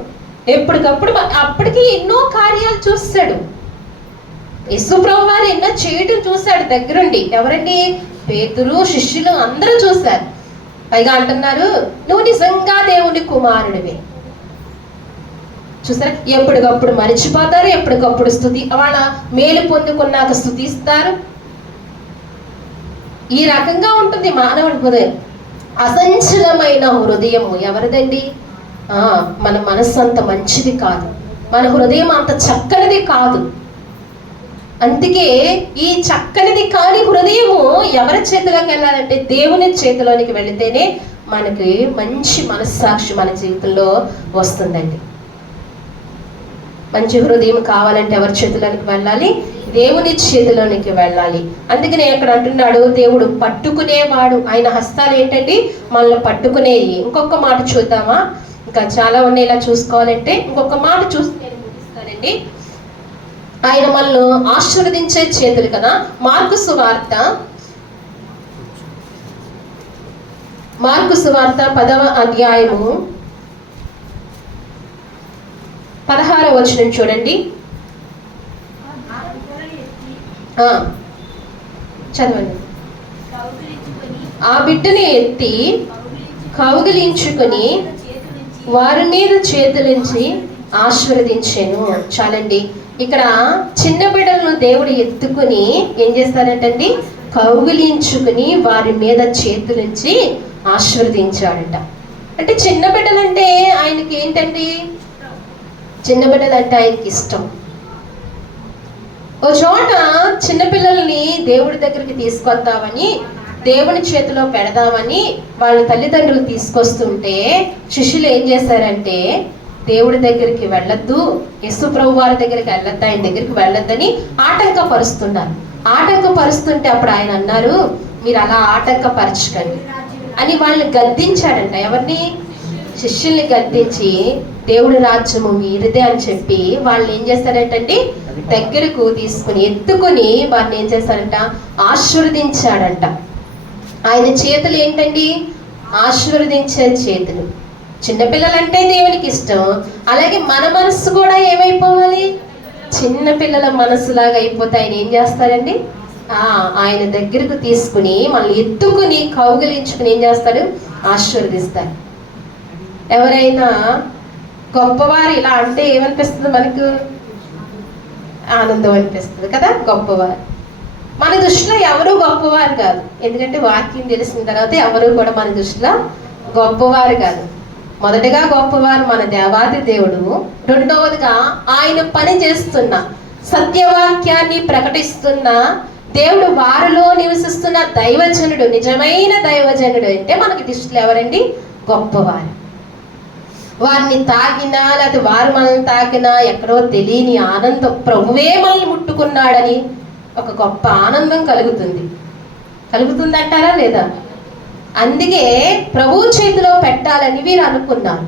ఎప్పటికప్పుడు అప్పటికి ఎన్నో కార్యాలు చూస్తాడు. యేసు ప్రభు వారు ఎన్నో చేయటం చూశాడు దగ్గరుండి. ఎవరండి? పేతురు, శిష్యులు అందరూ చూశారు. పైగా అంటున్నారు, నువ్వు నిజంగా దేవుని కుమారుడివే. చూసారా? ఎప్పటికప్పుడు మరిచిపోతారు, ఎప్పటికప్పుడు వాళ్ళ మేలు పొందుకున్నాక స్తుతిస్తారు. ఈ రకంగా ఉంటుంది మానవుడి హృదయం. అసంచలమైన హృదయము ఎవరిదండి? మన మనస్సు అంత మంచిది కాదు, మన హృదయం అంత చక్కనిది కాదు. అందుకే ఈ చక్కనిది కాని హృదయము ఎవరి చేతిలోకి వెళ్ళాలంటే దేవుని చేతిలోనికి వెళితేనే మనకి మంచి మనస్సాక్షి మన జీవితంలో వస్తుందండి. మంచి హృదయం కావాలంటే ఎవరి చేతిలోనికి వెళ్ళాలి? దేవుని చేతిలోనికి వెళ్ళాలి. అందుకనే ఇక్కడ అంటున్నాడు, దేవుడు పట్టుకునేవాడు. ఆయన హస్తాలు ఏంటండి? మనల్ని పట్టుకునేవి. ఇంకొక మాట చూద్దామా? ఇంకా చాలా ఉన్నాయి ఇలా చూసుకోవాలంటే. ఇంకొక మాట చూసి నేను ముగిస్తానండి. ఆయన మనల్ని ఆశీర్వదించే చేతులు కదా. మార్కు సువార్త 10వ అధ్యాయము 16వ వచనం చూడండి. చదవండి. ఆ బిడ్డని ఎత్తి కౌగిలించుకొని వారి మీద చేతులుంచి ఆశీర్వదించాను. చాలండి. ఇక్కడ చిన్న బిడ్డలను దేవుడు ఎత్తుకుని ఏం చేస్తారంటండి? కౌగిలించుకుని వారి మీద చేతులుంచి ఆశీర్వదించాడట. అంటే చిన్న బిడ్డలంటే ఆయనకి ఏంటండి? చిన్న బిడ్డలంటే ఆయనకి ఇష్టం. ఓ చోట చిన్నపిల్లల్ని దేవుడి దగ్గరికి తీసుకొద్దామని, దేవుని చేతిలో పెడదామని వాళ్ళ తల్లిదండ్రులు తీసుకొస్తుంటే శిష్యులు ఏం చేశారంటే, దేవుడి దగ్గరికి వెళ్ళొద్దు, యేసు ప్రభు వారి దగ్గరికి వెళ్ళొద్దు, ఆయన దగ్గరికి వెళ్ళొద్దని ఆటంకపరుస్తున్నారు. ఆటంకపరుస్తుంటే అప్పుడు ఆయన అన్నారు, మీరు అలా ఆటంకపరచకండి అని వాళ్ళని గద్దించాడంట. ఎవరిని? శిష్యుల్ని గద్దించి దేవుడి రాజ్యము మీరిదే అని చెప్పి వాళ్ళని ఏం చేస్తారంటండి? దగ్గరకు తీసుకుని ఎత్తుకుని వారిని ఏం చేస్తారంట? ఆశీర్వదించాడంట. ఆయన చేతులు ఏంటండి? ఆశీర్వదించే చేతులు. చిన్నపిల్లలంటే దేవునికి ఇష్టం. అలాగే మన మనస్సు కూడా ఏమైపోవాలి? చిన్నపిల్లల మనస్సులాగా అయిపోతే ఆయన ఏం చేస్తాడండి? ఆయన దగ్గరకు తీసుకుని మనల్ని ఎత్తుకుని కౌగిలించుకుని ఏం చేస్తాడు? ఆశీర్వదిస్తాడు. ఎవరైనా గొప్పవారు ఇలా అంటే ఏమనిపిస్తుంది మనకు? ఆనందం అనిపిస్తుంది కదా. గొప్పవారు మన దృష్టిలో ఎవరు గొప్పవారు కాదు. ఎందుకంటే వాక్యం తెలిసిన తర్వాత ఎవరు కూడా మన దృష్టిలో గొప్పవారు కాదు. మొదటగా గొప్పవారు మన దేవాది దేవుడు. రెండవదిగా ఆయన పని చేస్తున్న, సత్యవాక్యాన్ని ప్రకటిస్తున్న దేవుడు, వారిలో నివసిస్తున్న దైవజనుడు, నిజమైన దైవజనుడు అంటే మనకి దృష్టిలో ఎవరండి? గొప్పవారు. వారిని తాకినా లేకపోతే వారు మనల్ని తాకినా ఎక్కడో తెలియని ఆనందం, ప్రభువే మనల్ని ముట్టుకున్నాడని ఒక గొప్ప ఆనందం కలుగుతుందంటారా లేదా? అందుకే ప్రభు చేతిలో పెట్టాలని వీరు అనుకున్నారు.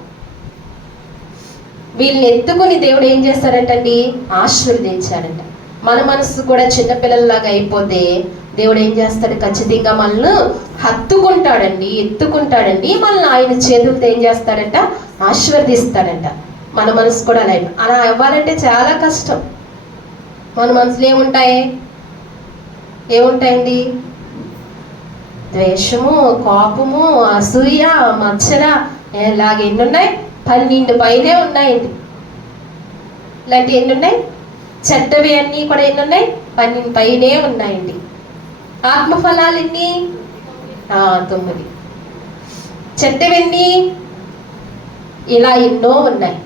వీళ్ళని ఎత్తుకుని దేవుడు ఏం చేస్తారంటండి? ఆశీర్వదించాడంట. మన మనసు కూడా చిన్నపిల్లల్లాగా అయిపోతే దేవుడు ఏం చేస్తాడు? ఖచ్చితంగా మనల్ని ఎత్తుకుంటాడండి. మనల్ని ఆయన చేతులతో ఏం చేస్తాడంట? ఆశీర్వదిస్తాడంట. మన మనసు కూడా అలా అవ్వాలంటే చాలా కష్టం. మన మనసులో ఏముంటాయండి? ద్వేషము, కోపము, అసూయ, మత్సర, ఇలాగ ఎన్ని ఉన్నాయి? 12 పైనే ఉన్నాయండి. ఇలాంటివి ఎన్ని ఉన్నాయి? చెడ్డవి అన్నీ కూడా ఎన్ని ఉన్నాయి? 12 పైనే ఉన్నాయండి. ఆత్మఫలాలు ఎన్ని? 9. చెడ్డవన్నీ ఇలా ఎన్నో ఉన్నాయి.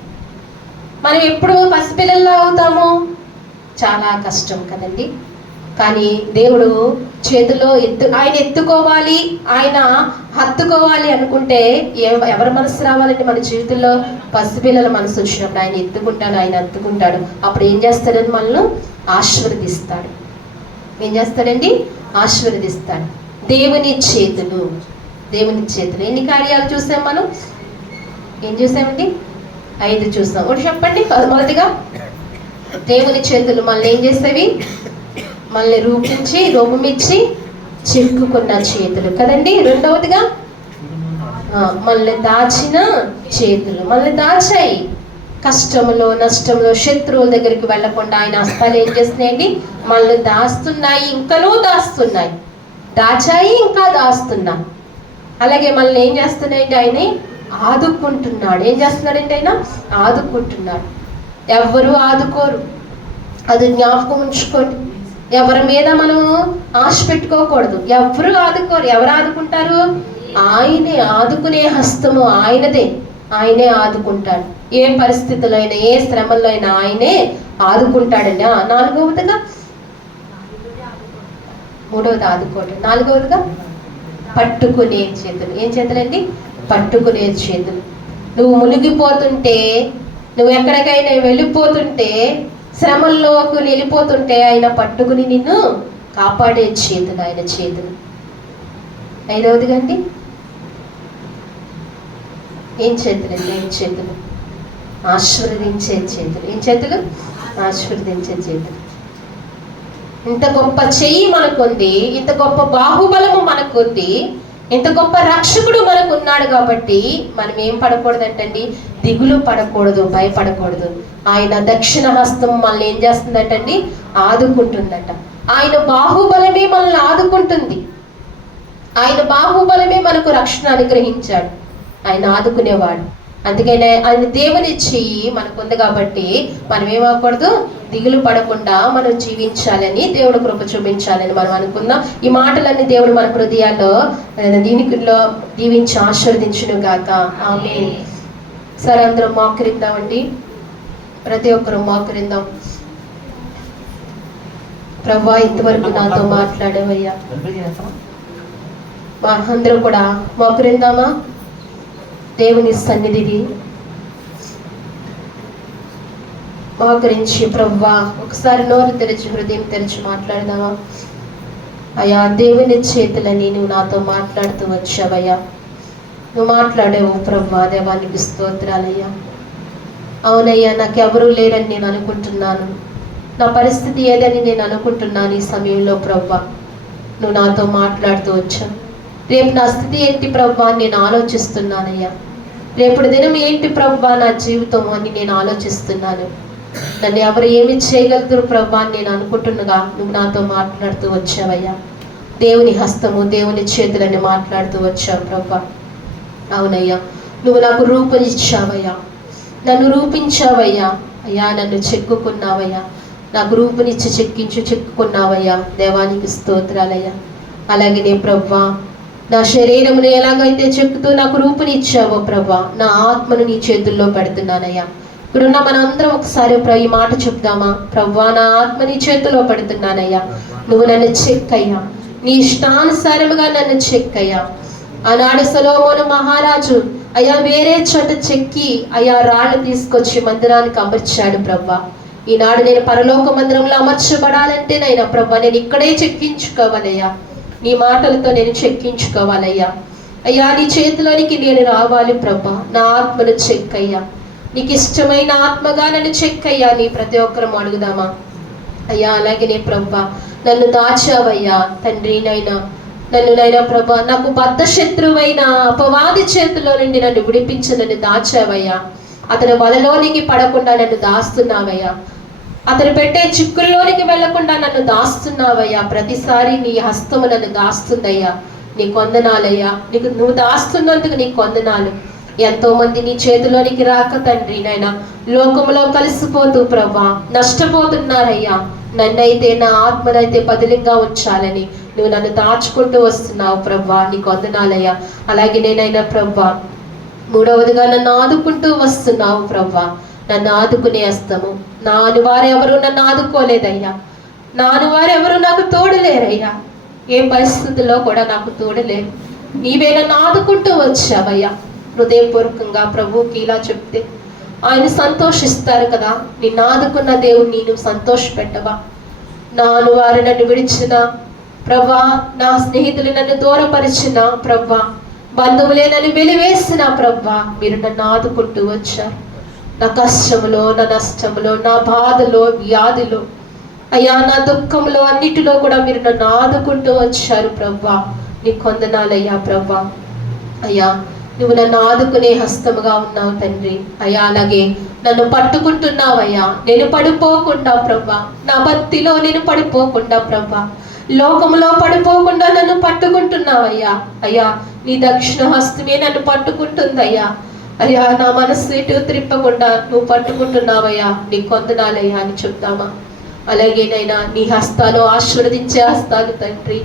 మనం ఎప్పుడు పసిపిల్లల్లో అవుతాము? చాలా కష్టం కదండి. కానీ దేవుడు చేతిలో ఆయన ఎత్తుకోవాలి, ఆయన హత్తుకోవాలి అనుకుంటే ఎవరి మనసు రావాలంటే మన జీవితంలో పసిపిల్లల మనసు వచ్చినప్పుడు ఆయన ఎత్తుకుంటాడు, ఆయన హత్తుకుంటాడు. అప్పుడు ఏం చేస్తాడని మనల్ని ఆశీర్వదిస్తాడు. ఏం చేస్తాడండి? ఆశీర్వదిస్తాడు. దేవుని చేతులు. ఎన్ని కార్యాలు చూసాం మనం? ఏం చూసామండి? 5 చూసాం. ఒకటి చెప్పండి. మొదటిగా దేవుని చేతులు మనల్ని ఏం చేసేవి? మనల్ని రూపమిచ్చి చెక్కుకున్న చేతులు కదండి. రెండవదిగా మనల్ని దాచిన చేతులు. మనల్ని దాచాయి. కష్టంలో, నష్టంలో, శత్రువుల దగ్గరికి వెళ్లకుండా ఆయన హస్తాలు ఏం చేస్తున్నాయండి? మనల్ని దాస్తున్నాయి, ఇంకనూ దాస్తున్నాయి. దాచాయి, ఇంకా దాస్తున్నాయి. అలాగే మనల్ని ఏం చేస్తున్నాయండి? ఆయన ఆదుకుంటున్నాడు. ఏం చేస్తున్నాడంటే ఆయన ఆదుకుంటున్నాడు. ఎవ్వరూ ఆదుకోరు, అది జ్ఞాపకం ఉంచుకోండి. ఎవరి మీద మనం ఆశ పెట్టుకోకూడదు. ఎవరు ఆదుకోరు. ఎవరు ఆదుకుంటారు? ఆయనే. ఆదుకునే హస్తము ఆయనదే. ఆయనే ఆదుకుంటాడు. ఏ పరిస్థితుల్లో అయినా, ఏ శ్రమల్లో అయినా ఆయనే ఆదుకుంటాడండి. 4వదిగా, 3వది ఆదుకోవడం. 4వదిగా పట్టుకునే చేతులు. ఏం చేతులండి? పట్టుకునే చేతులు. నువ్వు మునిగిపోతుంటే, నువ్వు ఎక్కడికైనా వెళ్ళిపోతుంటే, శ్రమల్లోకి వెళ్ళిపోతుంటే ఆయన పట్టుకుని నిన్ను కాపాడే చేతులు ఆయన చేతులు. 5వదిగా అండి ఏం చేతులండి? ఆశీర్వదించే చేతులు. ఏం చేతులు? ఆశీర్వదించే చేతులు. ఇంత గొప్ప చెయ్యి మనకుంది, ఇంత గొప్ప బాహుబలము మనకుంది, ఇంత గొప్ప రక్షకుడు మనకు ఉన్నాడు కాబట్టి మనం ఏం పడకూడదంటండి? దిగులు పడకూడదు, భయపడకూడదు. ఆయన దక్షిణ హస్తం మనల్ని ఏం చేస్తుందటండి? ఆదుకుంటుందట. ఆయన బాహుబలమే మనల్ని ఆదుకుంటుంది. ఆయన బాహుబలమే మనకు రక్షణ అనుగ్రహించాడు. ఆయన ఆదుకునేవాడు. అందుకనే ఆయన దేవుని చెయ్యి మనకుంది కాబట్టి మనం ఏమవకూడదు? దిగులు పడకుండా మనం జీవించాలని, దేవుడు కృప చూపించాలని మనం అనుకుందాం. ఈ మాటలన్నీ దేవుడు మన హృదయాల్లో దీవించి ఆశీర్వదించును గాక. ఆమేన్. సరే, అందరం మోకరిద్దామండి. ప్రతి ఒక్కరూ మోకరిద్దాం. ప్రభువా, ఇంతవరకు నాతో మాట్లాడేవయ్యా. అందరూ కూడా మోకరిద్దామా? దేవుని సన్నిధిని మోకరించి ప్రభువా ఒకసారి నోరు తెరిచి, హృదయం తెరిచి మాట్లాడదామా? అయ్యా, దేవుని చేతులని నువ్వు నాతో మాట్లాడుతూ వచ్చావయ్యా. నువ్వు మాట్లాడేవు ప్రభువా. దేవానికి స్తోత్రాలయ్యా. అవునయ్యా, నాకెవరూ లేరని నేను అనుకుంటున్నాను. నా పరిస్థితి ఏదని నేను అనుకుంటున్నాను. ఈ సమయంలో ప్రభువా నువ్వు నాతో మాట్లాడుతూ వచ్చావు. రేపు నా స్థితి ఏంటి ప్రభువా అని నేను ఆలోచిస్తున్నానయ్యా. రేపటి దినం ఏంటి ప్రభా నా జీవితం అని నేను ఆలోచిస్తున్నాను. నన్ను ఎవరు ఏమి చేయగలుగుతారు ప్రభా అని నేను అనుకుంటున్నగా నువ్వు నాతో మాట్లాడుతూ వచ్చావయ్యా. దేవుని హస్తము, దేవుని చేతులని మాట్లాడుతూ వచ్చావు ప్రభా. అవునయ్యా, నువ్వు నాకు రూపునిచ్చావయ్యా, నన్ను రూపించావయ్యా. అయ్యా, నన్ను చెక్కుకున్నావయ్యా, నాకు రూపునిచ్చి చెక్కుకున్నావయ్యా. దేవానికి స్తోత్రాలయ్యా. అలాగే నే ప్రభా, నా శరీరమును ఎలాగైతే చెక్కుతూ నాకు రూపునిచ్చావో ప్రభా, నా ఆత్మను నీ చేతుల్లో పెడుతున్నానయ్యా. ఇప్పుడున్న మనందరం ఒకసారి ఈ మాట చెప్దామా? ప్రభా, నా ఆత్మ నీ చేతిలో పెడుతున్నానయ్యా, నువ్వు నన్ను చెక్కయ్యా, నీ ఇష్టానుసారముగా నన్ను చెక్కయ్యా. ఆనాడు సొలొమోను మహారాజు అయ్యా వేరే చోట చెక్కి అయ్యా రాళ్ళు తీసుకొచ్చి మందిరానికి అమర్చాడు ప్రభా. ఈనాడు నేను పరలోక మందిరంలో అమర్చబడాలంటే నైనా ప్రభా నేను ఇక్కడే చెక్కించుకోవాలయ్యా, నీ మాటలతో నేను చెక్కించుకోవాలయ్యా. అయ్యా, నీ చేతిలోనికి నేను రావాలి ప్రభా. నా ఆత్మను చెక్కయ్యా, నీకు ఇష్టమైన ఆత్మగా నన్ను చెక్కయ్యా. నీ ప్రతి ఒక్కరం అడుగుదామా? అయ్యా, అలాగే నే ప్రభా నన్ను దాచావయ్యా తండ్రి. నైనా ప్రభా, నాకు బద్ధ శత్రువైన అపవాది చేతిలో నుండి నన్ను విడిపించి నన్ను దాచావయ్యా. అతని వలలోనికి పడకుండా నన్ను దాస్తున్నావయ్యా, అతను పెట్టే చిక్కుల్లోనికి వెళ్లకుండా నన్ను దాస్తున్నావయ్యా. ప్రతిసారి నీ హస్తము నన్ను దాస్తుందయ్యా. నీ కొందనాలయ్యా, నువ్వు దాస్తున్నందుకు నీ కొందనాలు. ఎంతో మంది నీ చేతిలోనికి రాక తండ్రి నైనా లోకంలో కలిసిపోతూ ప్రభా నష్టపోతున్నారయ్యా. నన్నైతే, నా ఆత్మనైతే పదిలంగా ఉంచాలని నువ్వు నన్ను దాచుకుంటూ వస్తున్నావు ప్రభా, నీ కొందనాలయ్యా. అలాగే నేనైనా ప్రభా మూడవదిగా నన్ను ఆదుకుంటూ వస్తున్నావు ప్రభా. నన్ను ఆదుకునే హస్తము. నాను వారెవరు నన్ను ఆదుకోలేదయ్యా, నాను వారెవరు నాకు తోడులేరయ్యా. ఏ పరిస్థితుల్లో కూడా నాకు తోడులేరు, నీవే నన్ను ఆదుకుంటూ వచ్చావయ్యా. హృదయపూర్వకంగా ప్రభువుకి ఇలా చెప్తే ఆయన సంతోషిస్తారు కదా. నిన్ను ఆదుకున్న దేవుణ్ణి నువ్వు సంతోషపెట్టవా? నాను వారు నన్ను విడిచిన ప్రభా, నా స్నేహితులు నన్ను దూరపరిచిన ప్రభా, బంధువులే నన్ను వెలివేసిన ప్రభా, మీరు నన్ను ఆదుకుంటూ వచ్చారు. నా కష్టములో, నా నష్టములో, నా బాధలో, వ్యాధిలో అయ్యా, నా దుఃఖంలో అన్నిటిలో కూడా మీరు నన్ను ఆదుకుంటూ వచ్చారు ప్రభా. నీ కొందనాలయ్యా ప్రభా. అయ్యా, నువ్వు నన్ను ఆదుకునే హస్తముగా ఉన్నావు తండ్రి. అయ్యా, అలాగే నన్ను పట్టుకుంటున్నావయ్యా, నేను పడిపోకుండా ప్రభా, నా భక్తిలో నేను పడిపోకుండా ప్రభా, లోకములో పడిపోకుండా నన్ను పట్టుకుంటున్నావయ్యా. అయ్యా, నీ దక్షిణ హస్తమే నన్ను పట్టుకుంటుందయ్యా. అయ్యా, నా మనసు ఎటు త్రిప్పకుండా నువ్వు పట్టుకుంటున్నావయ్యా. నీ కొందనాలయ్యా అని చెప్తామా? అలాగేనైనా నీ హస్తాలు ఆశీర్వదించే హస్తాలు తండ్రి.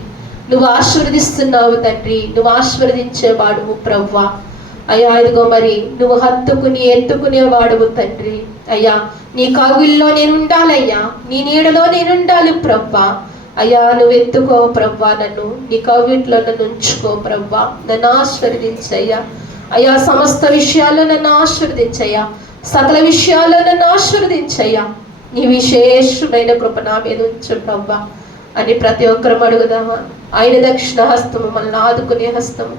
నువ్వు ఆశీర్వదిస్తున్నావు తండ్రి, నువ్వు ఆశీర్వదించేవాడువు ప్రవ్వా. అయ్యా, ఇదిగో మరి నువ్వు హత్తుకుని ఎత్తుకునేవాడువు తండ్రి. అయ్యా, నీ కవిల్లో నేను ఉండాలయ్యా, నీ నీడలో నేను ఉండాలి ప్రవ్వా. అయ్యా, నువ్వు ఎత్తుకో ప్రవ్వా, నన్ను నీ కవిట్లో నన్ను ఉంచుకో ప్రవ్వా. నన్ను ఆశీర్వదించయ్యా. అయ్యా, సమస్త విషయాల్లో నన్ను ఆశీర్వదించయ్యా, సకల విషయాల్లో నన్ను ఆశీర్వదించయ్యా. నీ విశేషమైన కృప నా మీద ఉంచుంటవ్వా అని ప్రతి ఒక్కరం అడుగుదామా? ఆయన దక్షిణ హస్తము మనల్ని ఆదుకునే హస్తము,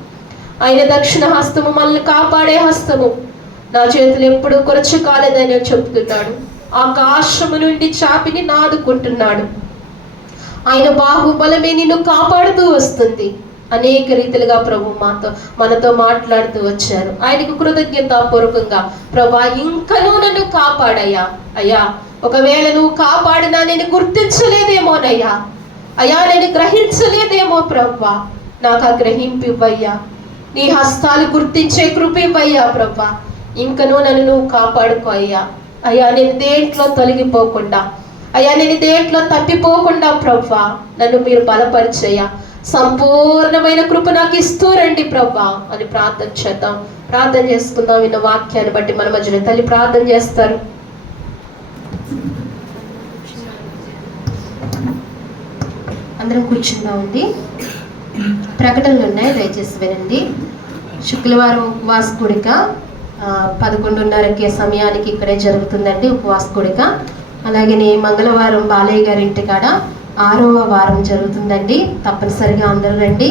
ఆయన దక్షిణ హస్తము మనల్ని కాపాడే హస్తము. నా చేతులు ఎప్పుడు కొరచు కాలేదని చెప్తున్నాడు. ఆకాశము నుండి చాపిని నాదుకుంటున్నాడు. ఆయన బాహుబలమే నిన్ను కాపాడుతూ వస్తుంది. అనేక రీతిలుగా ప్రభు మనతో మాట్లాడుతూ వచ్చారు. ఆయనకు కృతజ్ఞతాపూర్వకంగా ప్రభా ఇంకనూ నన్ను కాపాడయ్యా. అయ్యా, ఒకవేళ నువ్వు కాపాడినా నేను గుర్తించలేదేమోనయ్యా. అయ్యా, నేను గ్రహించలేదేమో ప్రభా, నాకు ఆ గ్రహింపు ఇవ్వయ్యా. నీ హస్తాలు గుర్తించే కృప ఇవ్వయ్యా ప్రభా. ఇంకనూ నన్ను నువ్వు కాపాడుకో అయ్యా. అయ్యా, నేను దేంట్లో తొలగిపోకుండా, అయ్యా నేను దేంట్లో తప్పిపోకుండా ప్రభా నన్ను మీరు బలపరిచయ్యా. సంపూర్ణమైన కృప నాకు ఇస్తూ రండి ప్రభా అని ప్రార్థన చేద్దాం. ప్రార్థన చేసుకుందాం. విన్న వాక్యాన్ని బట్టి మన మధ్యన తల్లి ప్రార్థన చేస్తారు. అందరం కూర్చుందామండి. ప్రకటనలు ఉన్నాయి, దయచేసి వినండి. శుక్రవారం ఉపవాస కూడిక 11:30 సమయానికి ఇక్కడే జరుగుతుందండి ఉపవాస కూడిక. అలాగే మంగళవారం బాలయ్య గారి ఇంటికాడ 6వ వారం జరుగుతుందండి. తప్పనిసరిగా అందరూ రండి.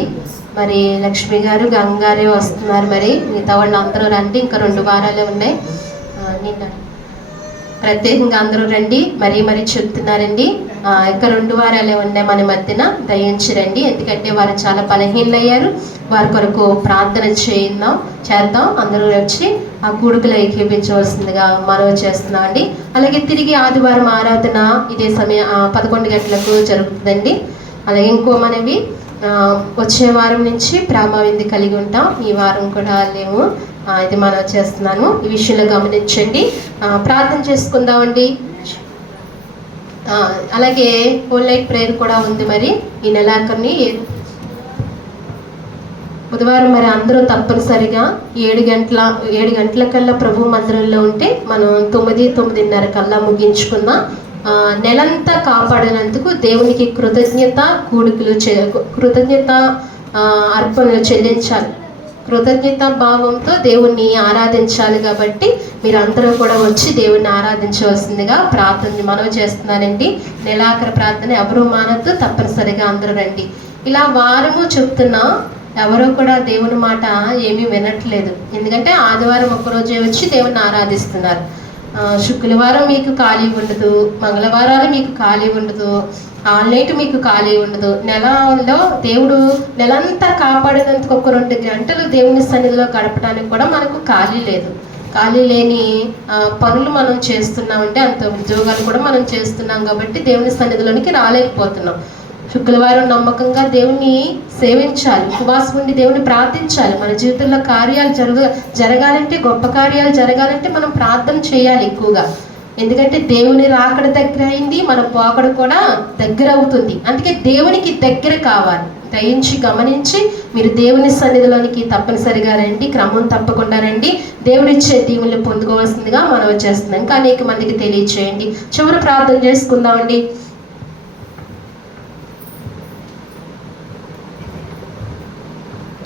మరి లక్ష్మి గారు, గంగారే వస్తున్నారు. మరి మిగతా వాళ్ళు అందరూ రండి. ఇంకా 2 వారాలే ఉన్నాయి. నిన్న ప్రత్యేకంగా అందరూ రండి, మరీ చెప్తున్నారండి. ఇంకా 2 వారాలే ఉన్నాయి మన మధ్యన, దయించి రండి. ఎందుకంటే వారు చాలా బలహీనయ్యారు. వారి కొరకు ప్రార్థన చేద్దాం. అందరూ వచ్చి ఆ కూడుకులో ఏకీపించవలసిందిగా మనవి చేస్తున్నాం అండి. అలాగే తిరిగి ఆదివారం ఆరాధన ఇదే సమయం 11 గంటలకు జరుగుతుందండి. అలాగే ఇంకో మనవి, వచ్చే వారం నుంచి ప్రేమ విందు కలిగి ఉంటాం. ఈ వారం కూడా లేవు, ఇది మనం చేస్తున్నాను. ఈ విషయంలో గమనించండి. ప్రార్థన చేసుకుందామండి. అలాగే హోల్ నైట్ ప్రేయర్ కూడా ఉంది. మరి ఈ నెలాఖరిని బుధవారం మరి అందరూ తప్పనిసరిగా 7 గంటల కల్లా ప్రభు మందిరంలో ఉంటే మనం 9:30 కల్లా ముగించుకుందాం. నెలంతా కాపాడినందుకు దేవునికి కృతజ్ఞత అర్పణలు చెల్లించాలి. కృతజ్ఞత భావంతో దేవుణ్ణి ఆరాధించాలి. కాబట్టి మీరందరూ కూడా వచ్చి దేవుణ్ణి ఆరాధించవలసిందిగా ప్రార్థన మనవి చేస్తున్నానండి. నెలాఖరు ప్రార్థన ఎవరు మానద్దు, తప్పనిసరిగా అందరూ రండి. ఇలా వారము చెప్తున్నా ఎవరో కూడా దేవుని మాట ఏమీ వినట్లేదు. ఎందుకంటే ఆదివారం ఒక్కరోజే వచ్చి దేవుణ్ణి ఆరాధిస్తున్నారు. శుక్రవారం మీకు ఖాళీ ఉండదు, మంగళవారాలు మీకు ఖాళీ ఉండదు, ఆల్నైట్ మీకు ఖాళీ ఉండదు. నెలలో దేవుడు నెలంతా కాపాడినందుకు 2 గంటలు దేవుని సన్నిధిలో గడపడానికి కూడా మనకు ఖాళీ లేదు. ఖాళీ లేని పనులు మనం చేస్తున్నామంటే, అంత ఉద్యోగాలు కూడా మనం చేస్తున్నాం కాబట్టి దేవుని సన్నిధిలోనికి రాలేకపోతున్నాం. శుక్రవారం నమ్మకంగా దేవుని సేవించాలి, ఉపవాసం ఉండి దేవుని ప్రార్థించాలి. మన జీవితంలో కార్యాలు జరగాలంటే, గొప్ప కార్యాలు జరగాలంటే మనం ప్రార్థన చేయాలి ఎక్కువగా. ఎందుకంటే దేవుని రాకడ దగ్గర అయింది, మన పోకడ కూడా దగ్గర అవుతుంది. అందుకే దేవునికి దగ్గర కావాలి. దయించి గమనించి మీరు దేవుని సన్నిధిలోనికి తప్పనిసరిగా రండి, క్రమం తప్పకుండా రండి. దేవుడిచ్చే దీవుల్ని పొందుకోవాల్సిందిగా మనం చేస్తున్నాం. ఇంకా అనేక మందికి తెలియచేయండి. చివరి ప్రార్థన చేసుకుందామండి.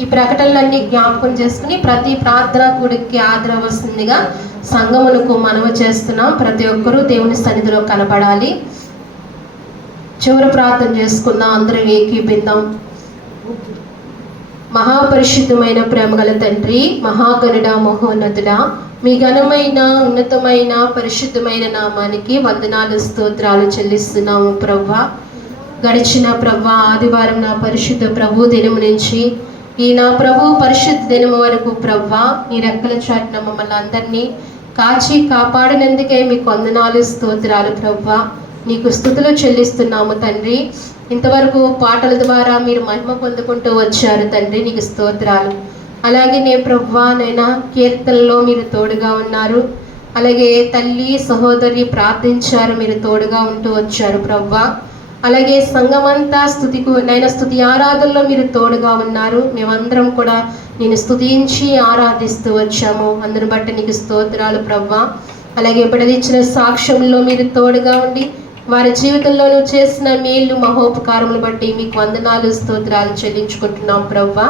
ఈ ప్రకటనలన్నీ జ్ఞాపకం చేసుకుని ప్రతి ప్రార్థన కూడికి ఆదరవలసిందిగా సంఘములకు మనవి చేస్తున్నాం. ప్రతి ఒక్కరూ దేవుని సన్నిధిలో కనపడాలి. చివరి ప్రార్థన చేసుకుందాం, అందరూ ఏకీభిద్దాం. మహాపరిశుద్ధమైన ప్రేమగల తండ్రి, మహాగణుడ, మహోన్నతుడా, మీ ఘనమైన ఉన్నతమైన పరిశుద్ధమైన నామానికి వందనాలు స్తోత్రాలు చెల్లిస్తున్నాము ప్రభువా. గడిచిన ప్రభువా ఆదివారం నా పరిశుద్ధ ప్రభు దినము నుంచి ఈ నా ప్రభు పరిశుద్ధ దినము వరకు ప్రభువా నీ రెక్కల చాటున మమ్మల్ని అందరినీ కాచి కాపాడినందుకే మీకు వందనాలు స్తోత్రాలు ప్రభువా. నీకు స్తుతులు చెల్లిస్తున్నాము తండ్రి. ఇంతవరకు పాటల ద్వారా మీరు మహిమ పొందుకుంటూ వచ్చారు తండ్రి, నీకు స్తోత్రాలు. అలాగే నే ప్రభువా నైనా కీర్తనలో మీరు తోడుగా ఉన్నారు. అలాగే తల్లి సహోదరి ప్రార్థించారు, మీరు తోడుగా ఉంటూ వచ్చారు ప్రభువా. అలాగే సంఘమంతా స్తుతి ఆరాధనలో మీరు తోడుగా ఉన్నారు. మేమందరం కూడా నేను స్తుతించి ఆరాధిస్తూ వచ్చాము. అందరిని బట్టి నీకు స్తోత్రాలు ప్రభువా. అలాగే బిడ్డలిచ్చిన సాక్ష్యంలో మీరు తోడుగా ఉండి వారి జీవితంలో నువ్వు చేసిన మేలు మహోపకారములు బట్టి మీకు వందనాలు స్తోత్రాలు చెల్లించుకుంటున్నాం ప్రభువా.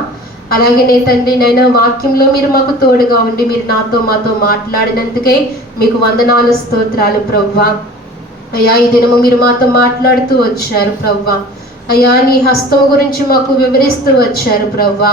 అలాగే నే తండ్రి నైనా వాక్యంలో మీరు మాకు తోడుగా ఉండి మీరు మాతో మాట్లాడినందుకే మీకు వందనాలు స్తోత్రాలు ప్రభువా. అయ్యా ఈ దినము మీరు మాతో మాట్లాడుతూ వచ్చారు ప్రభువా. అయ్యా నీ హస్తము గురించి మాకు వివరిస్తూ వచ్చారు ప్రభువా.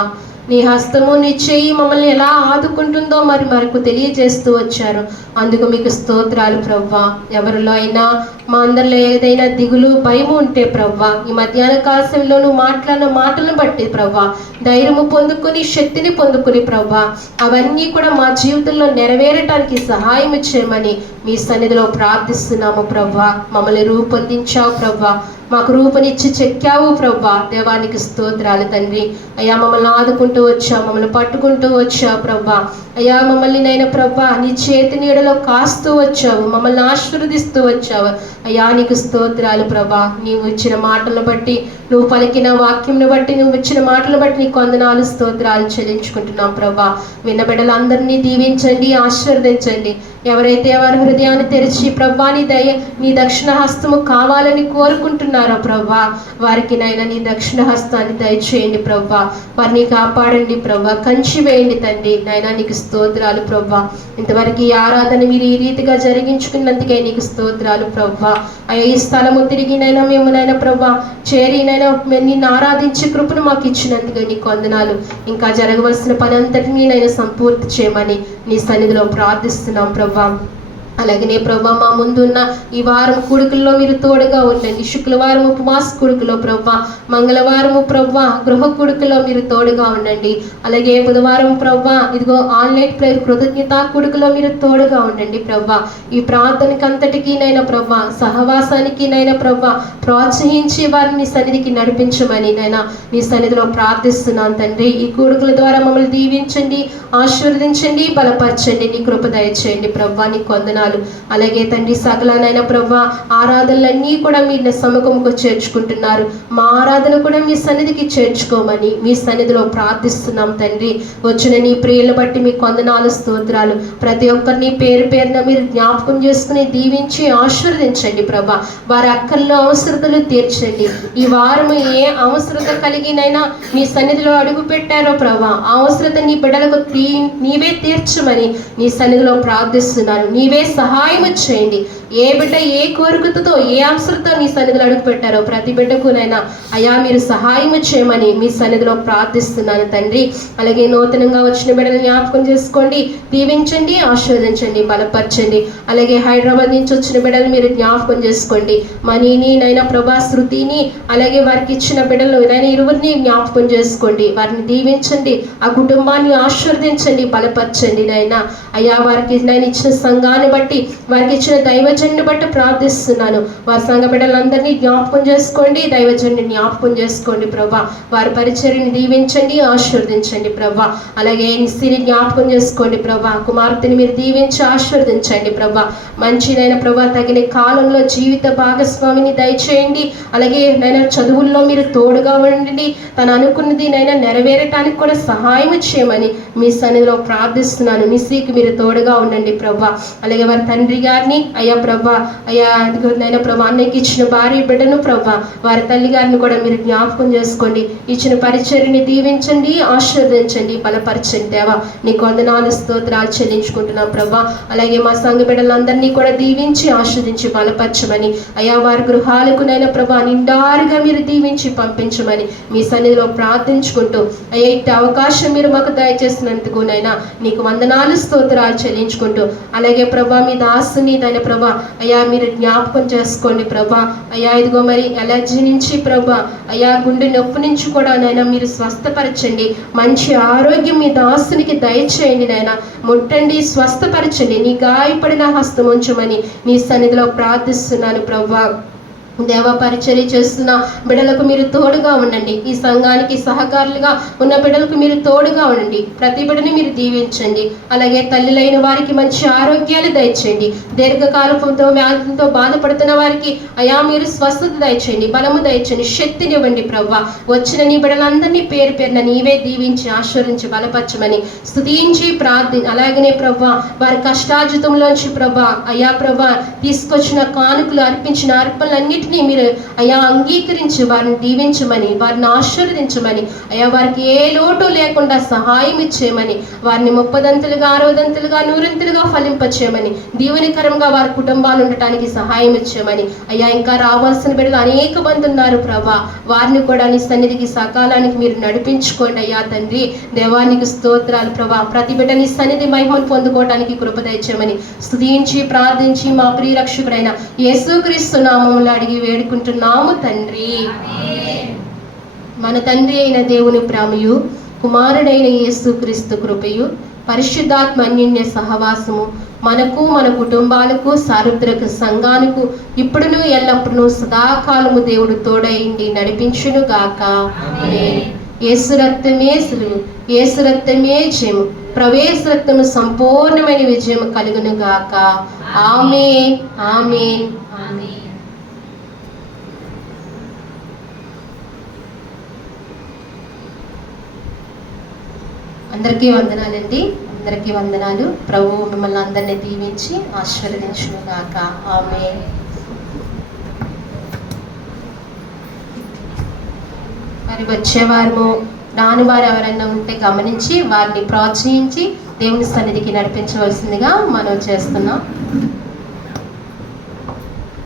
నీ హస్తము నీ చెయ్యి మమ్మల్ని ఎలా ఆదుకుంటుందో మనకు తెలియజేస్తూ వచ్చారు. అందుకు మీకు స్తోత్రాలు ప్రభువా. ఎవరిలో అయినా మా అందరిలో ఏదైనా దిగులు భయము ఉంటే ప్రభువా ఈ మధ్యాహ్న కాలంలో నువ్వు మాట్లాడిన మాటలను బట్టి ప్రభువా ధైర్యము పొందుకొని శక్తిని పొందుకుని ప్రభువా అవన్నీ కూడా మా జీవితంలో నెరవేరటానికి సహాయం చేయమని మీ సన్నిధిలో ప్రార్థిస్తున్నాము ప్రభువా. మమ్మల్ని రూపొందించావు ప్రభువా, మాకు రూపనిచ్చి చెక్కావు ప్రభువా. దేవానికి స్తోత్రాలు తండ్రి. అయ్యా మమ్మల్ని ఆదుకుంటూ వచ్చావు, మమ్మల్ని పట్టుకుంటూ వచ్చావు ప్రభువా. అయ్యా మమ్మల్ని నైనా ప్రభువా నీ చేతి నీడలో కాస్తూ వచ్చావు, మమ్మల్ని ఆశీర్వదిస్తూ వచ్చావు. అయ్యా నీకు స్తోత్రాలు ప్రభా. నీవు ఇచ్చిన మాటలను బట్టి, నువ్వు పలికిన వాక్యంను బట్టి, నువ్వు ఇచ్చిన మాటలను బట్టి నీకు వందనాలు స్తోత్రాలు చెల్లించుకుంటున్నాం ప్రభా. విన్న బిడ్డలందరినీ దీవించండి, ఆశీర్వదించండి. ఎవరైతే వారి హృదయాన్ని తెరిచి ప్రభా నీ దక్షిణ హస్తము కావాలని కోరుకుంటున్నారో ప్రభా వారికి నైనా నీ దక్షిణ హస్తాన్ని దయచేయండి ప్రభా. వారిని కాపాడండి ప్రభా, కంచి వేయండి తండ్రి. నైనా నీకు స్తోత్రాలు ప్రభా. ఇంతవరకు ఈ ఆరాధన మీరు ఈ రీతిగా జరిగించుకున్నందుకే నీకు స్తోత్రాలు ప్రభా. అయ్యా ఈ స్థలము తిరిగి నైనా మేము నైనా ప్రభా చేరి నైనా నిన్ను ఆరాధించే కృపను మాకు ఇచ్చినందుకే నీకు వందనాలు. ఇంకా జరగవలసిన పని అంతటినీ నైనా సంపూర్తి చేయమని నీ సన్నిధిలో ప్రార్థిస్తున్నాం ప్రభా. అలాగనే ప్రభా మా ముందున్న ఈ వారం కూడికల్లో మీరు తోడుగా ఉండండి. శుక్రవారం ఉపవాస కూడికలో ప్రభా, మంగళవారము ప్రభా గృహ కూడికలో మీరు తోడుగా ఉండండి. అలాగే బుధవారం ప్రభా ఇదిగో ఆన్లైన్ ప్రేయర్ కృతజ్ఞత కూడికలో మీరు తోడుగా ఉండండి ప్రభా. ఈ ప్రార్థనకి అంతటికీ నైనా ప్రభా, సహవాసానికి నైనా ప్రభా ప్రోత్సహించి వారిని సన్నిధికి నడిపించమని నైనా నీ సన్నిధిలో ప్రార్థిస్తున్నాను తండ్రి. ఈ కూడికల ద్వారా మమ్మల్ని దీవించండి, ఆశీర్వదించండి, బలపరచండి, నీ కృప దయచేయండి ప్రభా. నీ వందనాలు. అలాగే తండ్రి సకలనైనా ప్రభా ఆరాధనలన్నీ కూడా మీరు సముఖంకు చేర్చుకుంటున్నారు. మా ఆరాధన కూడా మీ సన్నిధికి చేర్చుకోమని మీ సన్నిధిలో ప్రార్థిస్తున్నాం తండ్రి. వచ్చిన నీ ప్రియులను బట్టి మీకు వందనాలు, స్తోత్రాలు. ప్రతి ఒక్కరిని పేరు పేరున మీరు జ్ఞాపకం చేసుకుని దీవించి ఆశీర్వదించండి ప్రభా. వారి అక్కర్లో అవసరతలు తీర్చండి. ఈ వారము ఏ అవసరత కలిగినైనా మీ సన్నిధిలో అడుగు పెట్టారో ప్రభా, ఆ అవసరత నీ బిడ్డలకు నీవే తీర్చమని నీ సన్నిధిలో ప్రార్థిస్తున్నాను. నీవే సహాయం చేయండి. ఏ బిడ్డ ఏ కోరికతో ఏ అవసరంతో నీ సన్నిధిలో అడుగు పెట్టారో ప్రతి బిడ్డకునైనా అయా మీరు సహాయం చేయమని మీ సన్నిధిలో ప్రార్థిస్తున్నాను తండ్రి. అలాగే నూతనంగా వచ్చిన బిడ్డలు జ్ఞాపకం చేసుకోండి, దీవించండి, ఆశీర్వదించండి, బలపరచండి. అలాగే హైదరాబాద్ నుంచి వచ్చిన బిడ్డలు మీరు జ్ఞాపకం చేసుకోండి. మనీని నైనా ప్రభా, శృతిని అలాగే వారికి ఇచ్చిన బిడ్డలు నైనా ఇరువురిని జ్ఞాపకం చేసుకోండి. వారిని దీవించండి, ఆ కుటుంబాన్ని ఆశీర్వదించండి, బలపరచండి నైనా. అయ్యా వారికి నేను ఇచ్చిన సంఘాన్ని బట్టి, వారికి ఇచ్చిన దైవజన్ని బట్టి ప్రార్థిస్తున్నాను. వారి సంఘ బిడ్డలందరినీ జ్ఞాపకం చేసుకోండి, దైవజన్ని జ్ఞాపకం చేసుకోండి ప్రభా. వారి పరిచర్యని దీవించండి, ఆశీర్వదించండి ప్రభా. అలాగే నిస్సిని జ్ఞాపకం చేసుకోండి ప్రభా. కుమార్తెని మీరు దీవించి ఆశీర్వదించండి ప్రభా. మంచిదైన ప్రభా తగిన కాలంలో జీవిత భాగస్వామిని దయచేయండి. అలాగే నైనా చదువుల్లో మీరు తోడుగా ఉండండి. తను అనుకున్నది నైనా నెరవేరటానికి కూడా సహాయం చేయమని మీ సన్నిధిలో ప్రార్థిస్తున్నాను. నిస్సికి మీరు తోడుగా ఉండండి ప్రభా. అలాగే వారి తండ్రి గారిని అయ్యా ప్రభా, అయ్యా నైనా ప్రభా అన్నయ్యకి ఇచ్చిన భార్య బిడ్డను ప్రభా, వారి తల్లి గారిని కూడా మీరు జ్ఞాపకం చేసుకోండి. ఇచ్చిన పరిచర్యని దీవించండి, ఆశీర్వదించండి, బలపరచండి దేవా. నీకు వందనాలు, స్తోత్రాలు చెల్లించుకుంటున్నాం ప్రభా. అలాగే మా సంఘ బిడ్డలందరినీ కూడా దీవించి ఆశీర్వదించి బలపరచమని అయ్యా వారి గృహాలకు నైనా ప్రభా నిండారుగా మీరు దీవించి పంపించమని మీ సన్నిధిలో ప్రార్థించుకుంటూ అయ్యా ఇట్టి అవకాశం మీరు మాకు దయచేసినందుకు నైనా నీకు వందనాలు, స్తోత్రాలు చెల్లించుకుంటూ అలాగే ప్రభా మీ దాసుని దైన ప్రభా అయ్యా మీరు జ్ఞాపకం చేసుకోండి ప్రభా. అయ్యా ఇదిగో మరి ఎలర్జీ నుంచి ప్రభా, అయ్యా గుండె నొప్పి నుంచి కూడా నైనా మీరు స్వస్థపరచండి. మంచి ఆరోగ్యం మీ దాసునికి దయచేయండి నైనా. ముట్టండి, స్వస్థపరచండి, నీ గాయపడిన హస్తం ఉంచమని మీ సన్నిధిలో ప్రార్థిస్తున్నాను ప్రభా. దేవ పరిచర్య చేస్తున్న బిడ్డలకు మీరు తోడుగా ఉండండి. ఈ సంఘానికి సహకారులుగా ఉన్న బిడ్డలకు మీరు తోడుగా ఉండండి. ప్రతి బిడ్డని మీరు దీవించండి. అలాగే తల్లిలైన వారికి మంచి ఆరోగ్యాలు దయచేయండి. దీర్ఘకాలపుతో వ్యాధులతో బాధపడుతున్న వారికి అయా మీరు స్వస్థత దయచేయండి, బలము దయచేయండి, శక్తినివ్వండి ప్రభా. వచ్చిన నీ బిడ్డలందరినీ పేరు పేరున నీవే దీవించి ఆశీర్వించి బలపరచమని స్తుతించి అలాగనే ప్రభా వారి కష్టార్జితంలోంచి ప్రభా అయా ప్రభా తీసుకొచ్చిన కానుకలు అర్పించిన అర్పణలన్నిటి మీరు అయా అంగీకరించి వారిని దీవించమని, వారిని ఆశీర్వదించమని, అయా వారికి ఏ లోటు లేకుండా సహాయం ఇచ్చేయమని, వారిని 30దంతులుగా 60దంతులుగా 100ంతులుగా ఫలింపచేయమని, దీవెనకరంగా వారి కుటుంబాలు ఉండటానికి సహాయం ఇచ్చేయమని. అయ్యా ఇంకా రావాల్సిన బిడ్డలు అనేక మంది ఉన్నారు ప్రభా, వారిని కూడా నీ సన్నిధికి సకాలానికి మీరు నడిపించుకోండి అయ్యా తండ్రి. దేవానికి స్తోత్రాలు ప్రభా. ప్రతి బిడ్డ నీ సన్నిధి మహిమను పొందుకోవడానికి కృప దయచేయమని స్తుతించి ప్రార్థించి మా ప్రియరక్షకుడైన యేసుక్రీస్తు నామములో అడిగి వేడుకుంటున్నాము తండ్రి. మన తండ్రి అయిన దేవుని ప్రేమయు, కుమారుడైన యేసుక్రీస్తు కృపయు, పరిశుద్ధాత్మ అన్యోన్య సహవాసము మనకు మన కుటుంబాలకు సార్వత్రిక సంఘానికి ఇప్పుడును ఎల్లప్పుడూ సదాకాలము దేవుడు తోడైండి నడిపించును గాక. యేసు రక్తమే సులువు, యేసు రక్తమే జయము, ప్రవేశ రక్తము సంపూర్ణమైన విజయం కలుగును గాక. ఆమేన్, ఆమేన్, ఆమేన్. అందరికీ వందనాలండి, అందరికీ వందనాలు. ప్రభువు మిమ్మల్ని అందరినీ దీవించి ఆశీర్వదించును గాక. ఆమేన్. మరి వచ్చేవారు రాని వారు ఎవరైనా ఉంటే గమనించి వారిని ప్రోత్సహించి దేవుని సన్నిధికి నడిపించవలసిందిగా మనం చేస్తున్నాం.